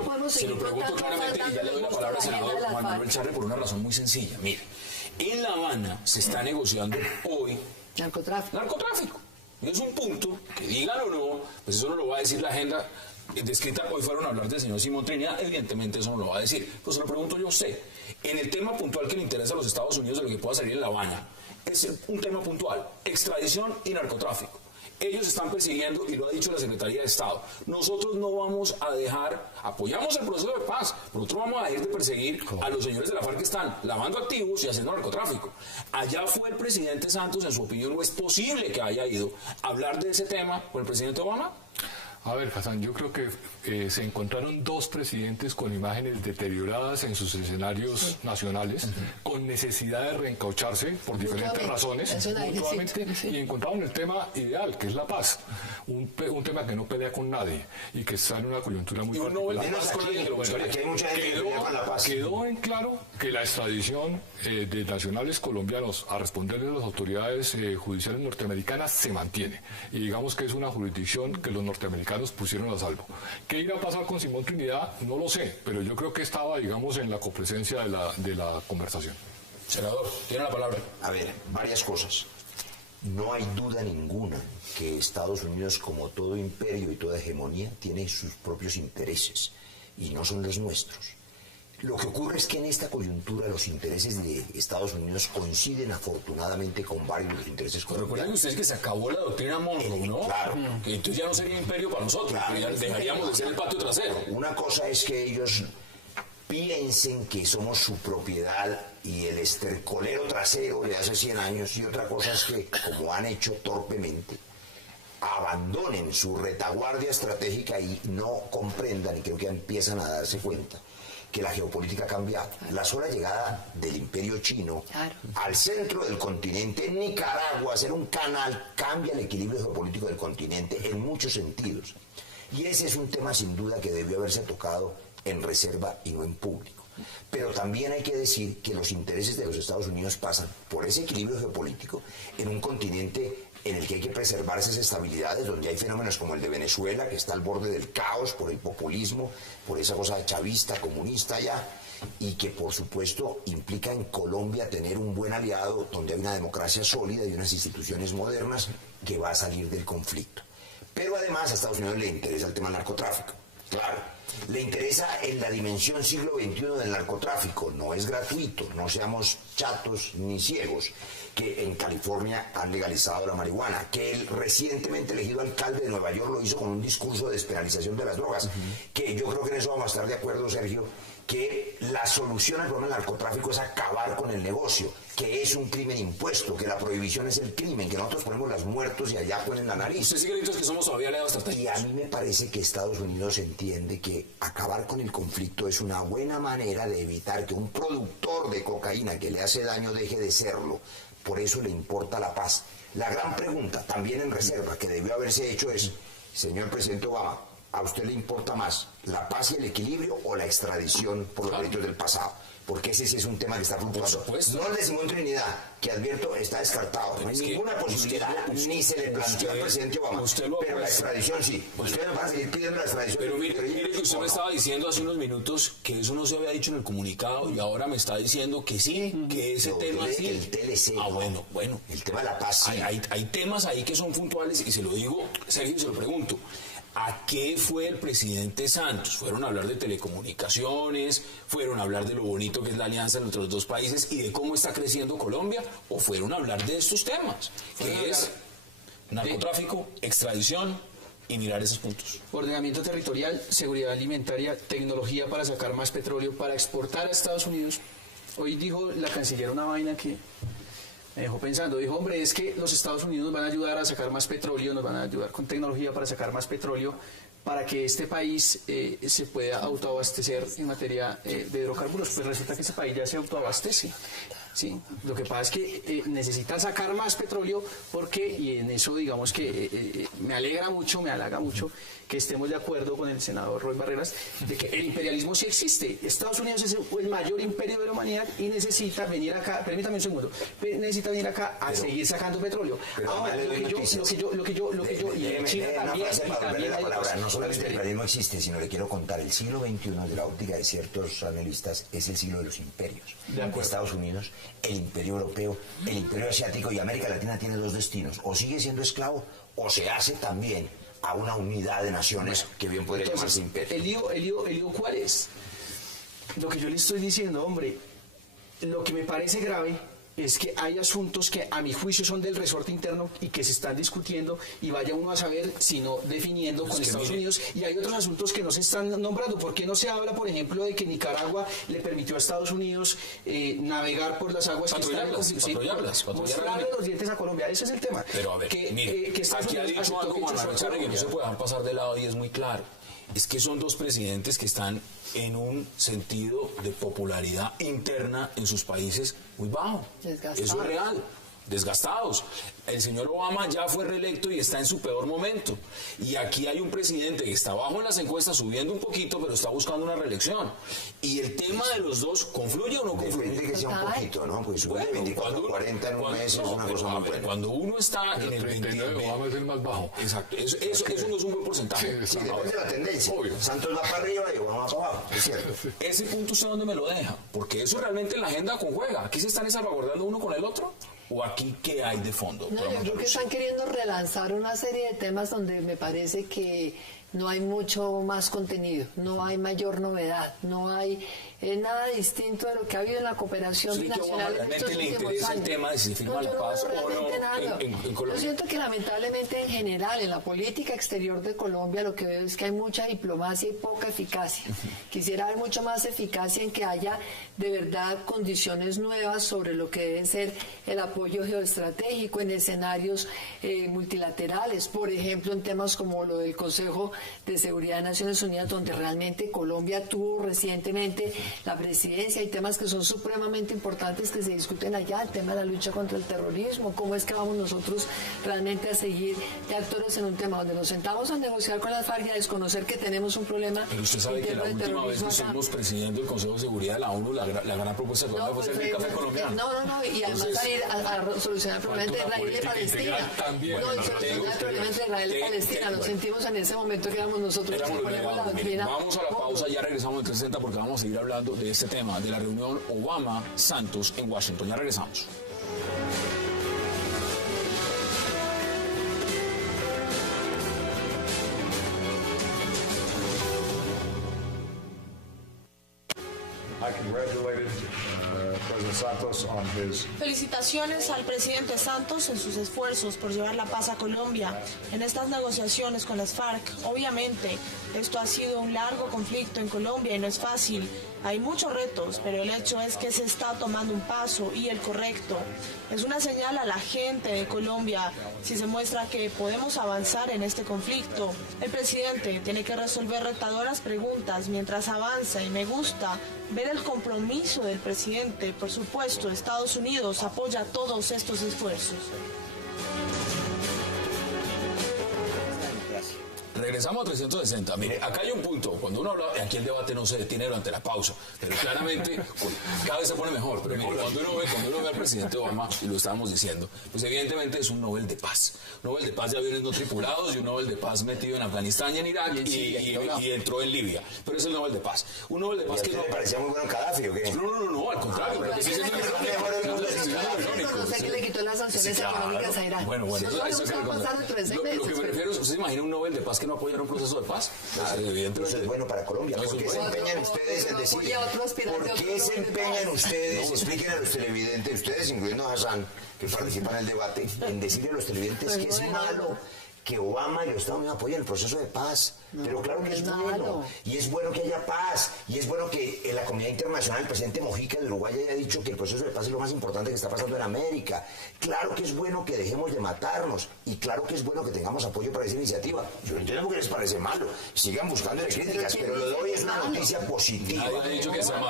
claramente, y ya le doy la palabra al senador Juan Manuel Charre por una razón muy sencilla. Mire, en La Habana se está negociando hoy narcotráfico. Y es un punto que, digan o no, pues eso no lo va a decir la agenda descrita. Hoy fueron a hablar del señor Simón Trinidad, evidentemente eso no lo va a decir. Pues se lo pregunto yo a usted. En el tema puntual que le interesa a los Estados Unidos de lo que pueda salir en La Habana, es un tema puntual: extradición y narcotráfico. Ellos están persiguiendo, y lo ha dicho la Secretaría de Estado, nosotros no vamos a dejar, apoyamos el proceso de paz, nosotros vamos a dejar de perseguir a los señores de la FARC que están lavando activos y haciendo narcotráfico. Allá fue el presidente Santos, en su opinión, ¿no es posible que haya ido a hablar de ese tema con el presidente Obama? A ver, Hassan, yo creo que se encontraron 2 presidentes con imágenes deterioradas en sus escenarios nacionales, con necesidad de reencaucharse por diferentes razones, mutuamente, y encontraron el tema ideal, que es la paz. Un tema que no pelea con nadie y que está en una coyuntura muy particular. Quedó en claro que la extradición de nacionales colombianos a responderle a las autoridades judiciales norteamericanas se mantiene. Y digamos que es una jurisdicción que los norteamericanos pusieron a salvo. ¿Qué irá a pasar con Simón Trinidad? No lo sé, pero yo creo que estaba, digamos, en la copresencia de la conversación. Senador, tiene la palabra. A ver, varias cosas. No hay duda ninguna que Estados Unidos, como todo imperio y toda hegemonía, tiene sus propios intereses y no son los nuestros. Lo que ocurre es que en esta coyuntura los intereses de Estados Unidos coinciden afortunadamente con varios de los intereses colombianos. Recuerden ustedes que se acabó la doctrina Monroe, ¿no? Claro. Que entonces ya no sería imperio para nosotros, claro, ya dejaríamos de ser el patio trasero. Una cosa es que ellos piensen que somos su propiedad y el estercolero trasero de hace 100 años, y otra cosa es que, como han hecho torpemente, abandonen su retaguardia estratégica y no comprendan, y creo que empiezan a darse cuenta, que la geopolítica ha cambiado. La sola llegada del imperio chino al centro del continente, en Nicaragua, a ser un canal, cambia el equilibrio geopolítico del continente en muchos sentidos. Y ese es un tema sin duda que debió haberse tocado en reserva y no en público. Pero también hay que decir que los intereses de los Estados Unidos pasan por ese equilibrio geopolítico en un continente en el que hay que preservar esas estabilidades, donde hay fenómenos como el de Venezuela, que está al borde del caos por el populismo, por esa cosa chavista, comunista ya, y que por supuesto implica en Colombia tener un buen aliado donde hay una democracia sólida y unas instituciones modernas que va a salir del conflicto. Pero además a Estados Unidos le interesa el tema del narcotráfico, claro. Le interesa en la dimensión siglo XXI del narcotráfico, no es gratuito, no seamos chatos ni ciegos, que en California han legalizado la marihuana, que el recientemente elegido alcalde de Nueva York lo hizo con un discurso de despenalización de las drogas, que yo creo que en eso vamos a estar de acuerdo, Sergio, que la solución al problema del narcotráfico es acabar con el negocio, que es un crimen impuesto, que la prohibición es el crimen, que nosotros ponemos los muertos y allá ponen la nariz. ¿Usted sigue diciendo que somos todavía aliados estratégicos? Y a mí me parece que Estados Unidos entiende que acabar con el conflicto es una buena manera de evitar que un productor de cocaína que le hace daño deje de serlo. Por eso le importa la paz. La gran pregunta, también en reserva, que debió haberse hecho es, señor presidente Obama, ¿a usted le importa más la paz y el equilibrio o la extradición por los delitos del pasado? Porque ese sí es un tema que está fluctuando. No el de Simón Trinidad, que advierto está descartado. No hay ninguna posibilidad, ni se le planteó al presidente Obama. Pero la extradición sí. Ustedes nos van a seguir pidiendo la extradición. Pero mire que usted me estaba diciendo hace unos minutos que eso no se había dicho en el comunicado y ahora me está diciendo que sí, que ese tema sí. El TLC. Ah, bueno. El tema de la paz sí. Hay temas ahí que son puntuales y se lo digo, Sergio, se lo pregunto. ¿A qué fue el presidente Santos? ¿Fueron a hablar de telecomunicaciones? ¿Fueron a hablar de lo bonito que es la alianza entre los dos países y de cómo está creciendo Colombia? ¿O fueron a hablar de estos temas? Que es narcotráfico, extradición y mirar esos puntos. Ordenamiento territorial, seguridad alimentaria, tecnología para sacar más petróleo, para exportar a Estados Unidos. Hoy dijo la canciller una vaina que me dejó pensando, dijo, hombre, es que los Estados Unidos nos van a ayudar a sacar más petróleo, nos van a ayudar con tecnología para sacar más petróleo, para que este país se pueda autoabastecer en materia de hidrocarburos. Pues resulta que ese país ya se autoabastece. Sí, lo que pasa es que necesitan sacar más petróleo porque, y en eso digamos que me alegra mucho, me halaga mucho que estemos de acuerdo con el senador Roy Barreras de que el imperialismo sí existe. Estados Unidos es el mayor imperio de la humanidad y necesita venir acá, permítame un segundo, necesita venir acá a seguir sacando petróleo. Ahora, lo que yo, y en China también, no solo el imperialismo existe, sino le quiero contar, el siglo XXI, de la óptica de ciertos analistas, es el siglo de los imperios. Estados Unidos, el imperio europeo, el imperio asiático, y América Latina tiene dos destinos: o sigue siendo esclavo o se hace también a una unidad de naciones que bien podría llamarse imperio. El lío ¿cuál es? Lo que yo le estoy diciendo, hombre, lo que me parece grave es que hay asuntos que a mi juicio son del resorte interno y que se están discutiendo y vaya uno a saber si no definiendo con Estados Unidos, y hay otros asuntos que no se están nombrando. ¿Por qué no se habla, por ejemplo, de que Nicaragua le permitió a Estados Unidos navegar por las aguas mostrarle los dientes a Colombia? Ese es el tema. Pero a ver, que aquí ha dicho algo que no se puede pasar de lado y es muy claro. Es que son dos presidentes que están en un sentido de popularidad interna en sus países muy bajo. Eso es real. Desgastados. El señor Obama ya fue reelecto y está en su peor momento. Y aquí hay un presidente que está bajo en las encuestas, subiendo un poquito, pero está buscando una reelección. Y el tema de los dos, ¿confluye o no confluye? Depende que sea un poquito, ¿no? Pues sube de 24 a 40 en un mes es una cosa muy buena. Cuando uno está en el 29, Obama es el más bajo. Exacto. Eso no es un buen porcentaje. Sí, depende de la tendencia. Obvio. Santos va para arriba y Obama para abajo. Es cierto. Ese punto usted dónde me lo deja, porque eso realmente en la agenda conjuega. Aquí se están salvaguardando uno con el otro. ¿O aquí qué hay de fondo? No, yo creo que están queriendo relanzar una serie de temas donde me parece que no hay mucho más contenido, no hay mayor novedad, no hay nada distinto de lo que ha habido en la cooperación binacional en estos últimos años. El tema de si se firma la paz o no en Colombia. Yo siento que lamentablemente en general en la política exterior de Colombia lo que veo es que hay mucha diplomacia y poca eficacia. Quisiera ver mucho más eficacia en que haya de verdad condiciones nuevas sobre lo que debe ser el apoyo geoestratégico en escenarios multilaterales, por ejemplo en temas como lo del Consejo de Seguridad de Naciones Unidas, donde realmente Colombia tuvo recientemente la presidencia. Hay temas que son supremamente importantes que se discuten allá, el tema de la lucha contra el terrorismo, cómo es que vamos nosotros realmente a seguir de actores en un tema donde nos sentamos a negociar con las FARC y a desconocer que tenemos un problema. Pero usted sabe que la última vez que estuvimos presidiendo el Consejo de Seguridad de la ONU, la gran propuesta de Colombia fue ser el café colombiano. No, y además ir a solucionar el problema entre Israel y Palestina. No, y solucionar el problema entre Israel y Palestina. Nos sentimos en ese momento que éramos nosotros que ponemos la doctrina. Vamos a la pausa, ya regresamos en 360 porque vamos a seguir hablando de este tema, de la reunión Obama-Santos en Washington. Ya regresamos. Felicitaciones al presidente Santos en sus esfuerzos por llevar la paz a Colombia en estas negociaciones con las FARC. Obviamente, esto ha sido un largo conflicto en Colombia y no es fácil. Hay muchos retos, pero el hecho es que se está tomando un paso y el correcto. Es una señal a la gente de Colombia si se muestra que podemos avanzar en este conflicto. El presidente tiene que resolver retadoras preguntas mientras avanza y me gusta ver el compromiso del presidente. Por supuesto, Estados Unidos apoya todos estos esfuerzos. Regresamos a 360. Mire, acá hay un punto. Cuando uno habla, aquí el debate no se detiene durante la pausa, pero claramente cada vez se pone mejor. Pero mire, cuando uno ve al presidente Obama, y lo estábamos diciendo, pues evidentemente es un Nobel de Paz. Nobel de Paz de aviones no tripulados y un Nobel de Paz metido en Afganistán y en Irak y entró en Libia. Pero es el Nobel de Paz. Un Nobel de Paz que no... ¿Le parecía muy bueno Gaddafi o qué? No, al contrario. Pero sí sé que le quitó las sanciones económicas a Irán. Bueno, eso va a pasar dentro de 6 meses. Lo que me refiero es, ¿usted se imagina un Nobel de Paz que no apoyar un proceso de paz? Evidentemente. Eso es bueno para Colombia. ¿Por qué se empeñan ustedes en decir? ¿Por qué se empeñan ustedes? Expliquen a los televidentes, ustedes incluyendo a Hassan, que participan en el debate, en decirle a los televidentes que es malo que Obama y los Estados Unidos apoyen el proceso de paz. Pero claro que es bueno. Y es bueno que haya paz. Y es bueno que en la comunidad internacional el presidente Mojica de Uruguay haya dicho que el proceso de paz es lo más importante que está pasando en América. Claro que es bueno que dejemos de matarnos. Y claro que es bueno que tengamos apoyo para esa iniciativa. Yo entiendo porque les parece malo. Sigan buscando críticas, pero lo de hoy es una noticia positiva.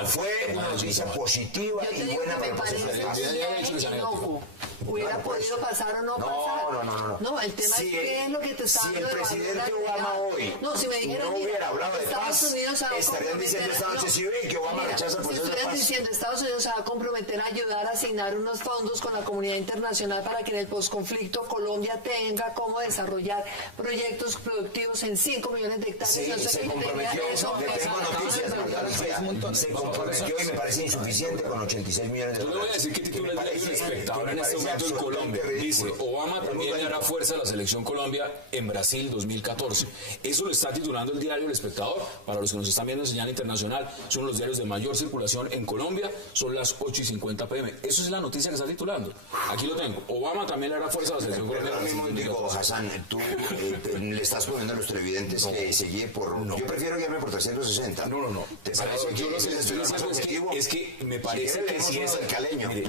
Fue una noticia positiva y buena para el proceso de paz. ¿Hubiera podido pasar o no pasar? No, el tema es qué es lo que te está dando. Si el presidente Obama hoy no hubiera hablado de paz, estarían diciendo esta noche sí ven que Obama rechaza el proceso de paz. Diciendo Estados Unidos se va a comprometer a ayudar a asignar unos fondos con la comunidad internacional para que en el posconflicto Colombia tenga cómo desarrollar proyectos productivos en 5 millones de hectáreas. Sí, se comprometió, tengo noticias, se comprometió y me parece insuficiente con 86 millones de dólares. Yo le voy a decir que titula el diario El Espectador en este momento en Colombia. Dice, Obama también hará fuerza a la selección Colombia en Brasil 2014. Eso lo está titulando el diario El Espectador. Para los que nos están viendo en señal internacional, son los diarios de mayor circulación en Colombia, son las 8:50 p.m. Eso es la noticia que está titulando. Aquí lo tengo. Obama también le hará fuerza a la selección colombiana. Digo, Hassan, tú le estás poniendo a los televidentes que se guíe por... No. Yo prefiero guiarme por 360. No. ¿Te parece que yo lo que estoy diciendo es que me parece que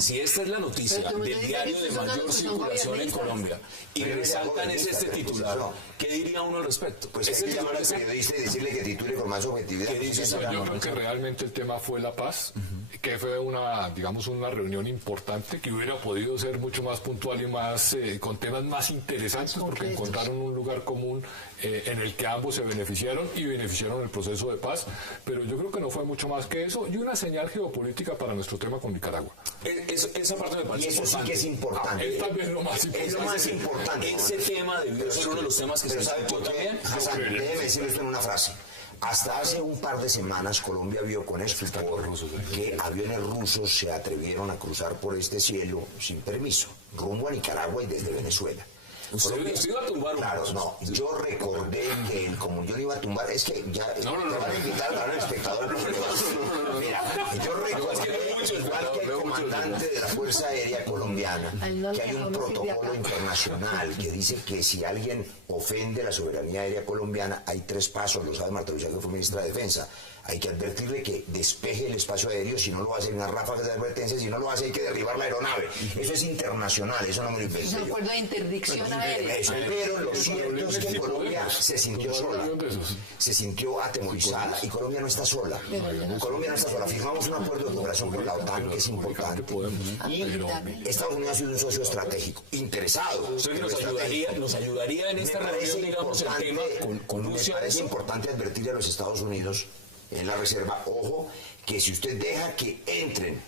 si esta es la noticia del diario de mayor circulación en Colombia y resaltan este titular, ¿qué diría uno al respecto? Pues hay que llamar al periodista y decirle que titule con más objetividad. Yo creo que realmente el tema fue la paz, que fue una reunión importante, que hubiera podido ser mucho más puntual y más con temas más interesantes, porque encontraron un lugar común en el que ambos se beneficiaron y beneficiaron el proceso de paz, pero yo creo que no fue mucho más que eso, y una señal geopolítica para nuestro tema con Nicaragua. Esa parte me parece y eso importante. Sí que es importante. Es también lo más importante. Es lo más importante. Ese tema debió ser uno de los temas que se discutió también. Hassan, déjeme decirle esto en una frase. Hasta hace un par de semanas Colombia vio con estupor que aviones rusos se atrevieron a cruzar por este cielo sin permiso, rumbo a Nicaragua y desde Venezuela. Usted iba a tumbar. Claro, no. Yo recordé que como yo lo iba a tumbar, es que ya te van a invitar a los espectadores. Mira, yo recordé, igual que el comandante de la Fuerza Aérea Colombiana, que hay un protocolo internacional que dice que si alguien ofende la soberanía aérea colombiana, hay 3 pasos, lo sabe Marta Lucía, que fue ministra de Defensa. Hay que advertirle que despeje el espacio aéreo, si no lo hace, una ráfaga de advertencia, si no lo hace, hay que derribar la aeronave. Eso es internacional, eso no me lo inventé yo. Es un acuerdo de interdicción aérea. Pero lo cierto es que Colombia se sintió sola, se sintió atemorizada, y Colombia no está sola. Colombia no está sola. Firmamos un acuerdo de cooperación con la OTAN, que es importante. Y Estados Unidos ha sido un socio estratégico, interesado. Nos ayudaría en esta reunión, digamos, el tema con Rusia. Me parece importante advertirle a los Estados Unidos en la reserva, ojo, que si usted deja que entren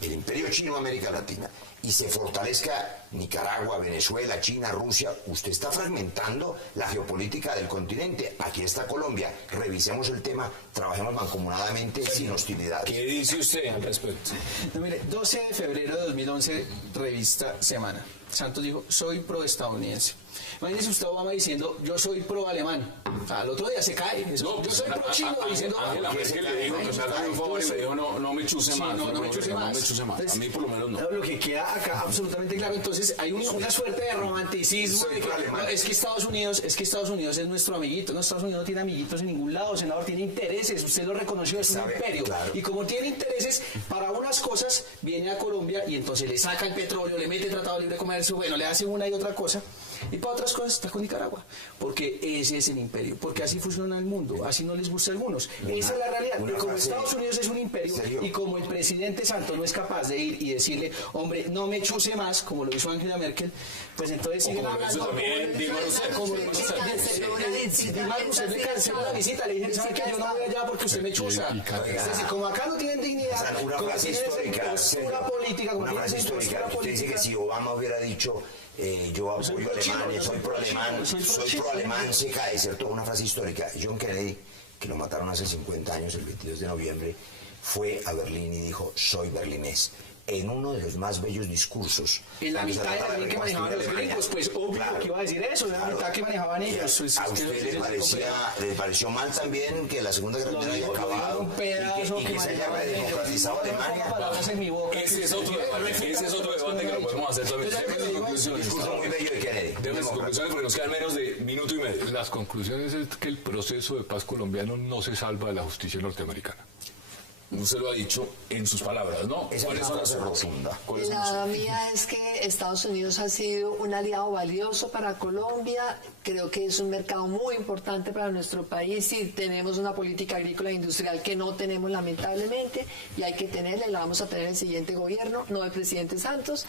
el imperio chino a América Latina y se fortalezca Nicaragua, Venezuela, China, Rusia, usted está fragmentando la geopolítica del continente. Aquí está Colombia, revisemos el tema, trabajemos mancomunadamente, sin hostilidades. ¿Qué dice usted al respecto? No, mire, 12 de febrero de 2011, revista Semana. Santos dijo, soy pro-estadounidense. Imagínese usted Obama diciendo, yo soy pro-alemán. Al otro día se cae. Yo soy pro-chino diciendo... Angela Merkel le dijo, me haga un favor y me dijo, no me chuse más. No me chuse más. A mí por lo menos no. Lo que queda acá absolutamente claro, entonces hay una suerte de romanticismo. De que, es que Estados Unidos es nuestro amiguito. No, Estados Unidos no tiene amiguitos en ningún lado, senador, tiene intereses. Usted lo reconoció, es un imperio. Claro. Y como tiene intereses, para unas cosas viene a Colombia y entonces le saca el petróleo, le mete el Tratado de Libre Comercio, bueno, le hace una y otra cosa. Y para otras cosas está con Nicaragua, porque ese es el imperio, porque así funciona el mundo, así no les gusta a algunos. Esa es la realidad. Y como Estados Unidos es un imperio, y como el presidente Santos no es capaz de ir y decirle, hombre, no me chuse más, como lo hizo Angela Merkel, pues entonces siguen hablando. Usted me canceló la visita, le dije, ¿sabe qué? Yo no voy allá porque usted me chusa. Es decir, como acá no tienen dignidad, una frase histórica, una frase histórica, usted dice que si Obama hubiera dicho yo apoyo a Alemania, soy pro-alemán, se cae, ¿cierto? Una frase histórica. John Kennedy, que lo mataron hace 50 años, el 22 de noviembre, fue a Berlín y dijo, soy berlinés. En uno de los más bellos discursos. En la mitad de Berlín que manejaban los gringos, pues obvio que iba a decir eso, en la mitad que manejaban ellos. ¿A usted le pareció mal también que la Segunda Guerra Mundial haya acabado un pedazo y que se haya redemocratizado Alemania? Ese es otro debate que lo podemos hacer también. Un discurso muy bello de Kennedy. Demos conclusiones porque nos quedan menos de minuto y medio. Las conclusiones es que el proceso de paz colombiano no se salva de la justicia norteamericana. Usted lo ha dicho en sus palabras, ¿no? ¿Cuáles son las rotundas? La mía es que Estados Unidos ha sido un aliado valioso para Colombia. Creo que es un mercado muy importante para nuestro país y tenemos una política agrícola e industrial que no tenemos lamentablemente y hay que tenerla y la vamos a tener el siguiente gobierno, no el presidente Santos,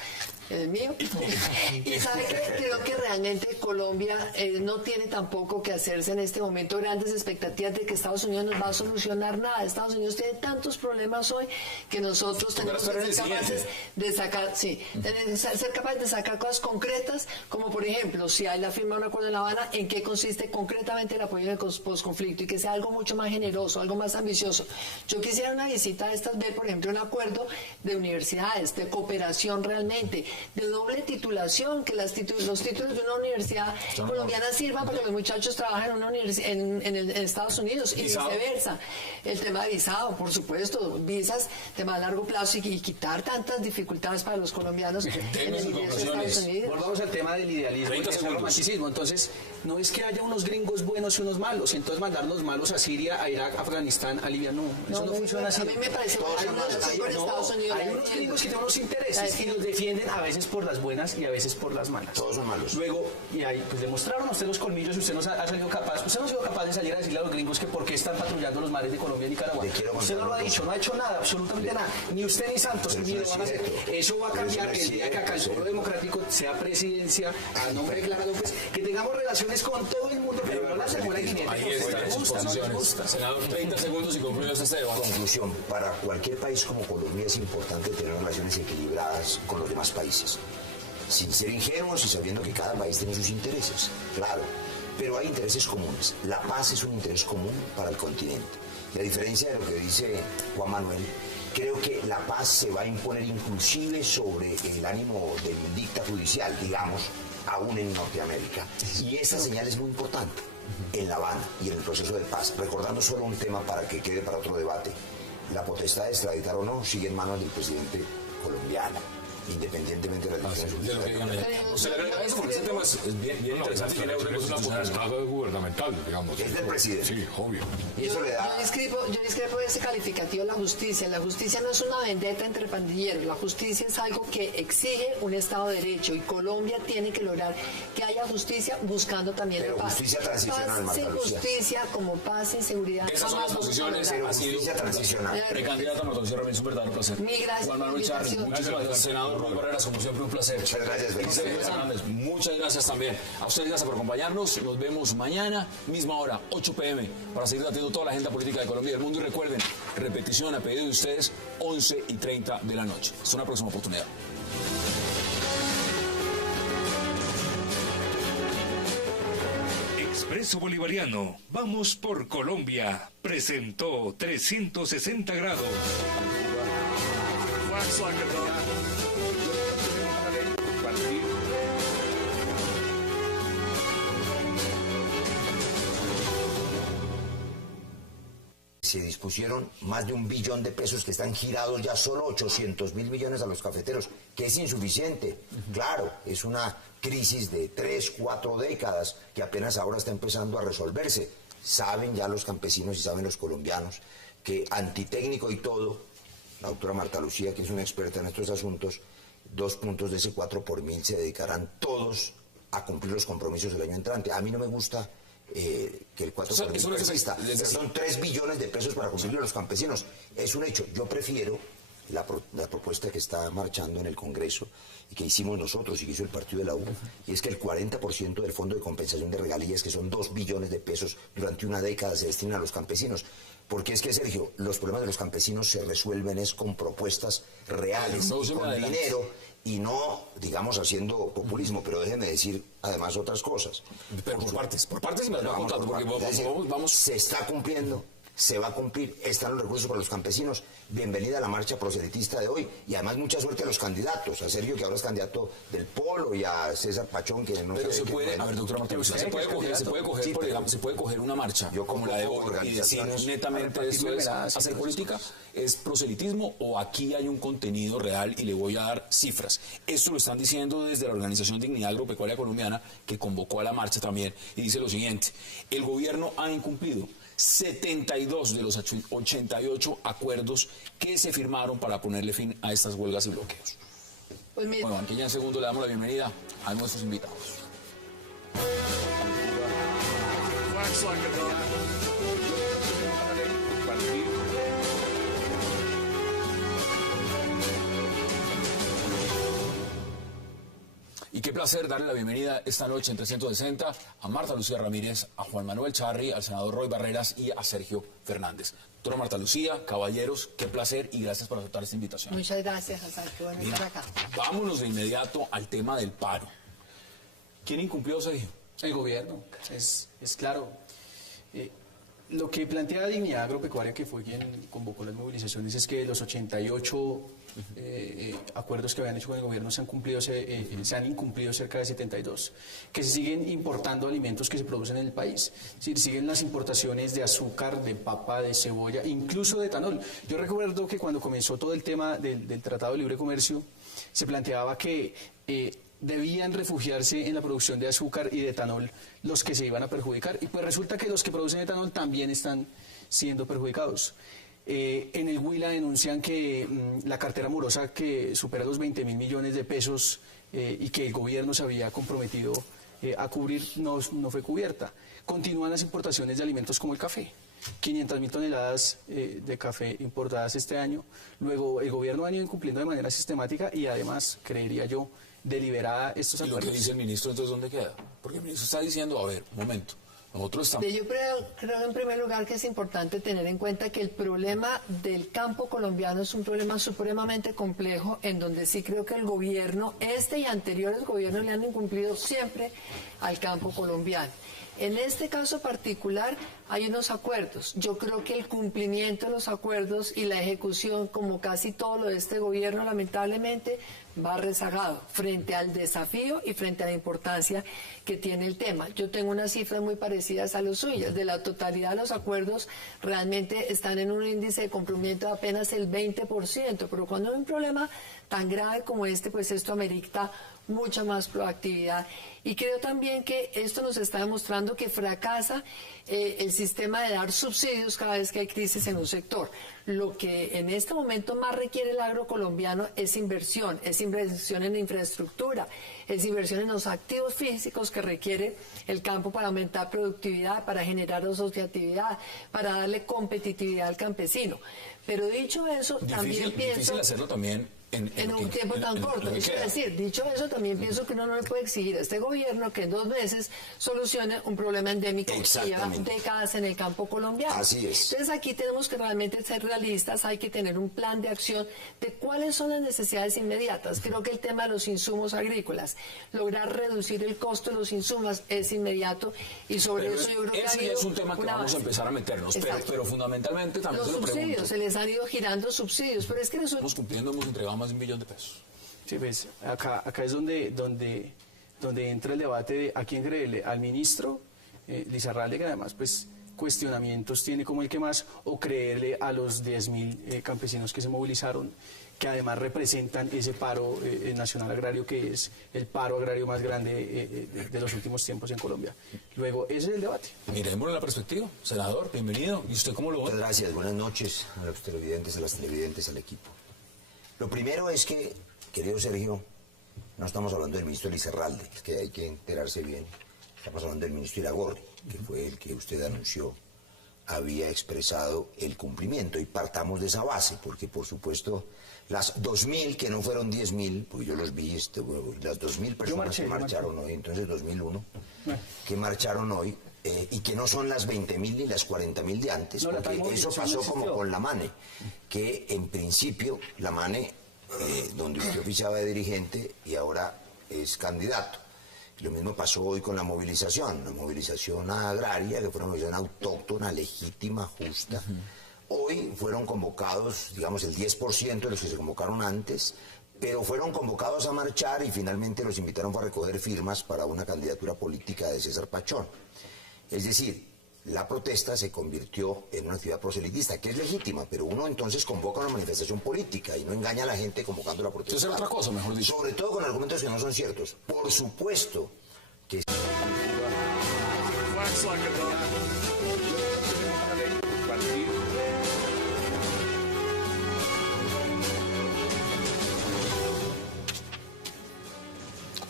el mío. Y sabe que creo que realmente Colombia no tiene tampoco que hacerse en este momento grandes expectativas de que Estados Unidos nos va a solucionar nada. Estados Unidos tiene tantos problemas hoy que nosotros tenemos que ser capaces de sacar, ser capaces de sacar cosas concretas, como por ejemplo, si hay la firma de un acuerdo en La Habana, en qué consiste concretamente el apoyo en el posconflicto y que sea algo mucho más generoso, algo más ambicioso. Yo quisiera una visita de estas, ver por ejemplo un acuerdo de universidades, de cooperación realmente, de doble titulación, que los títulos de una universidad colombiana sirvan para que los muchachos trabajen en una universidad en Estados Unidos y viceversa. El tema de visado, por supuesto, visas de más largo plazo y quitar tantas dificultades para los colombianos en el ingreso de Estados Unidos. Volvamos al tema del idealismo y del romanticismo. Entonces, no es que haya unos gringos buenos y unos malos, entonces mandar los malos a Siria, a Irak, a Afganistán, a Libia, no, eso no funciona así. A mí me parece que hay unos gringos que tienen unos intereses y los defienden a veces por las buenas y a veces por las malas. Todos son malos. Luego, y ahí pues demostraron a usted los colmillos y usted no ha salido capaz, usted no ha sido capaz de salir a decirle a los gringos que por qué están patrullando los mares de Colombia y Nicaragua. Usted no lo ha dicho, no ha hecho nada, absolutamente nada. Ni usted ni Santos, ni lo van a hacer. Eso va a cambiar el día que acá el pueblo democrático sea presidencia a nombre de Clara López, que tengamos relaciones con todo el mundo, pero no las demora el dinero. Ahí están sus posiciones. Senador, 30 segundos y concluye este debate. Conclusión, para cualquier país como Colombia es importante tener relaciones equilibradas con los demás países, sin ser ingenuos y sabiendo que cada país tiene sus intereses, claro, pero hay intereses comunes. La paz es un interés común para el continente. Y a diferencia de lo que dice Juan Manuel, creo que la paz se va a imponer inclusive sobre el ánimo del dicta judicial, digamos, aún en Norteamérica. Y esa señal es muy importante en La Habana y en el proceso de paz. Recordando solo un tema para que quede para otro debate. La potestad de extraditar o no sigue en manos del presidente colombiano, independientemente de la decisión judicial. Se le agrega eso porque ese tema es bien interesante. Es una potestad gubernamental, digamos. Es del presidente. Sí, obvio. Y eso le da... Yo discrepo de ese calificativo de la justicia. La justicia no es una vendetta entre pandilleros. La justicia es algo que exige un Estado de Derecho y Colombia tiene que lograr que haya justicia buscando también Pero la paz. justicia transicional, Paz Marta sin Lucía. justicia como paz sin seguridad. Esas son las posiciones. Pero Ha sido justicia transicional. precandidata Marta Lucía Ramírez, un verdadero placer. Mil gracias Juan por la Manuel Charri, invitación. muchísimas gracias. Senador Roy Barreras, como siempre, un placer. Muchas gracias, Y Sergio Felipe. Fernández, muchas gracias también. A ustedes gracias por acompañarnos. Nos vemos mañana, misma hora, 8 p.m., para seguir debatiendo toda la agenda política de Colombia y del mundo. Y recuerden, repetición a pedido de ustedes, 11:30 de la noche. Hasta una próxima oportunidad. Expreso Bolivariano, vamos por Colombia, presentó 360 grados. Se dispusieron más de 1 billón de pesos que están girados ya solo 800.000 millones a los cafeteros, que es insuficiente. Claro, es una crisis de 3, 4 décadas que apenas ahora está empezando a resolverse. Saben ya los campesinos y saben los colombianos que antitécnico y todo, la doctora Marta Lucía, que es una experta en estos asuntos, 2 puntos de ese 4 por 1000 se dedicarán todos a cumplir los compromisos del año entrante. A mí no me gusta que el 4 por 1000 persista, pero son 3 billones de pesos para cumplirlo a los campesinos. Es un hecho. Yo prefiero la propuesta que está marchando en el Congreso y que hicimos nosotros y que hizo el partido de la U, y es que el 40% del Fondo de Compensación de Regalías, que son 2 billones de pesos durante una década, se destinan a los campesinos. Porque es que, Sergio, los problemas de los campesinos se resuelven es con propuestas reales y con dinero, y no, digamos, haciendo populismo. Pero déjenme decir, además, otras cosas. Pero por partes y me las va contando, porque vamos. Se está cumpliendo, se va a cumplir, están los recursos para los campesinos. Bienvenida a la marcha proselitista de hoy, y además mucha suerte a los candidatos, a Sergio, que ahora es candidato del Polo, y a César Pachón, que no pero sabe se puede, a ver, doctora Marta Lucía, se puede coger una marcha como la de hoy y decir netamente esto es hacer política, es proselitismo, o aquí hay un contenido real, y le voy a dar cifras. Esto lo están diciendo desde la Organización Dignidad Agropecuaria Colombiana, que convocó a la marcha también, y dice lo siguiente: el gobierno ha incumplido 72 de los 88 acuerdos que se firmaron para ponerle fin a estas huelgas y bloqueos. Pues mira. Bueno, aquí ya en segundo le damos la bienvenida a nuestros invitados. Y qué placer darle la bienvenida esta noche en 360 a Marta Lucía Ramírez, a Juan Manuel Charri, al senador Roy Barreras y a Sergio Fernández. Doctora Marta Lucía, caballeros, qué placer y gracias por aceptar esta invitación. Muchas gracias, Hassan, qué bueno estar acá. Vámonos de inmediato al tema del paro. ¿Quién incumplió, Sergio? El gobierno, es claro. Lo que plantea Dignidad Agropecuaria, que fue quien convocó las movilizaciones, es que los 88 acuerdos que habían hecho con el gobierno se han incumplido cerca de 72, que se siguen importando alimentos que se producen en el país. Es decir, siguen las importaciones de azúcar, de papa, de cebolla, incluso de etanol. Yo recuerdo que cuando comenzó todo el tema del Tratado de Libre Comercio, se planteaba que debían refugiarse en la producción de azúcar y de etanol los que se iban a perjudicar, y pues resulta que los que producen etanol también están siendo perjudicados. En el Huila denuncian que la cartera morosa, que supera los 20.000 millones de pesos y que el gobierno se había comprometido a cubrir, no fue cubierta. Continúan las importaciones de alimentos como el café. 500.000 toneladas de café importadas este año. Luego el gobierno ha ido incumpliendo de manera sistemática y además, creería yo, deliberada estos acuerdos. ¿Y lo que dice el ministro, entonces, dónde queda? Porque el ministro está diciendo, a ver, un momento, nosotros estamos... Yo creo en primer lugar que es importante tener en cuenta que el problema del campo colombiano es un problema supremamente complejo, en donde sí creo que el gobierno, y anteriores gobiernos le han incumplido siempre al campo colombiano. En este caso particular hay unos acuerdos. Yo creo que el cumplimiento de los acuerdos y la ejecución, como casi todo lo de este gobierno, lamentablemente, va rezagado frente al desafío y frente a la importancia que tiene el tema. Yo tengo unas cifras muy parecidas a las suyas. De la totalidad de los acuerdos, realmente están en un índice de cumplimiento de apenas el 20%, pero cuando hay un problema tan grave como este, pues esto amerita mucha más proactividad. Y creo también que esto nos está demostrando que fracasa el sistema de dar subsidios cada vez que hay crisis en un sector. Lo que en este momento más requiere el agro colombiano es inversión en infraestructura, es inversión en los activos físicos que requiere el campo para aumentar productividad, para generar asociatividad, para darle competitividad al campesino. Pero dicho eso, también pienso... Difícil hacerlo también en un tiempo tan corto. Es decir, dicho eso, también pienso que uno no le puede exigir a este gobierno que en 2 meses solucione un problema endémico que lleva décadas en el campo colombiano. Así es. Entonces aquí tenemos que realmente ser realistas, hay que tener un plan de acción de cuáles son las necesidades inmediatas. Creo que el tema de los insumos agrícolas, lograr reducir el costo de los insumos es inmediato y sobre eso yo creo que ese es un tema que vamos a empezar a meternos, pero fundamentalmente también los subsidios, se les han ido girando subsidios, pero es que estamos cumpliendo, hemos entregado más de $1 millón de pesos. Sí, pues acá es donde entra el debate de a quién creerle, al ministro Lizarralde, que además pues cuestionamientos tiene como el que más, o creerle a los 10.000 campesinos que se movilizaron, que además representan ese paro nacional agrario, que es el paro agrario más grande de los últimos tiempos en Colombia. Luego, ese es el debate. Miremoslo en la perspectiva. Senador, bienvenido. ¿Y usted cómo lo ve? Muchas gracias. Buenas noches a los televidentes, a las televidentes, al equipo. Lo primero es que, querido Sergio, no estamos hablando del ministro Lizarralde, es que hay que enterarse bien. Estamos hablando del ministro Iragorri, que fue el que usted anunció había expresado el cumplimiento, y partamos de esa base, porque por supuesto las 2.000, que no fueron 10.000, porque yo los vi, las 2.000 personas que marcharon hoy, entonces 2001, que marcharon hoy, y que no son las 20.000 ni las 40.000 de antes, porque eso pasó como con la MANE, que en principio la MANE, donde usted oficiaba de dirigente y ahora es candidato. Lo mismo pasó hoy con la movilización agraria, que fue una movilización autóctona, legítima, justa. Hoy fueron convocados, digamos, el 10% de los que se convocaron antes, pero fueron convocados a marchar y finalmente los invitaron a recoger firmas para una candidatura política de César Pachón. Es decir, la protesta se convirtió en una actividad proselitista, que es legítima, pero uno entonces convoca una manifestación política y no engaña a la gente convocando la protesta. Eso es otra cosa, mejor dicho. Sobre todo con argumentos que no son ciertos. Por supuesto que...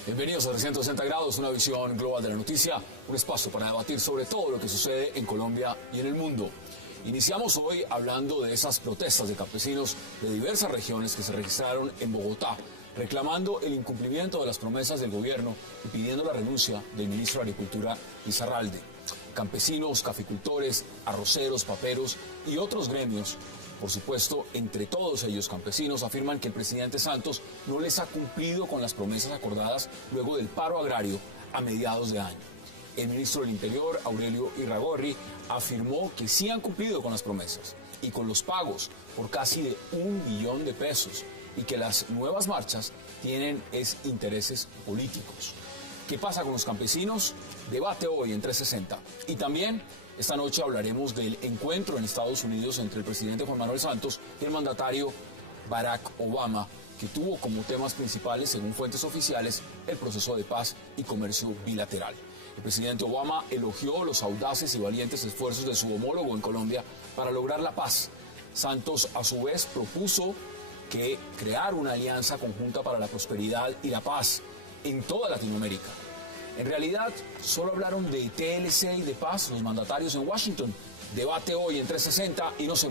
Bienvenidos a 360 grados, una visión global de la noticia, un espacio para debatir sobre todo lo que sucede en Colombia y en el mundo. Iniciamos hoy hablando de esas protestas de campesinos de diversas regiones que se registraron en Bogotá, reclamando el incumplimiento de las promesas del gobierno y pidiendo la renuncia del ministro de Agricultura, Lizarralde. Campesinos, caficultores, arroceros, paperos y otros gremios, por supuesto, entre todos ellos campesinos, afirman que el presidente Santos no les ha cumplido con las promesas acordadas luego del paro agrario a mediados de año. El ministro del Interior, Aurelio Iragorri, afirmó que sí han cumplido con las promesas y con los pagos por casi de $1 millón de pesos, y que las nuevas marchas tienen intereses políticos. ¿Qué pasa con los campesinos? Debate hoy en 360. Y también esta noche hablaremos del encuentro en Estados Unidos entre el presidente Juan Manuel Santos y el mandatario Barack Obama, que tuvo como temas principales, según fuentes oficiales, el proceso de paz y comercio bilateral. El presidente Obama elogió los audaces y valientes esfuerzos de su homólogo en Colombia para lograr la paz. Santos, a su vez, propuso que crear una alianza conjunta para la prosperidad y la paz en toda Latinoamérica. En realidad, solo hablaron de TLC y de paz los mandatarios en Washington. Debate hoy en 360 y no se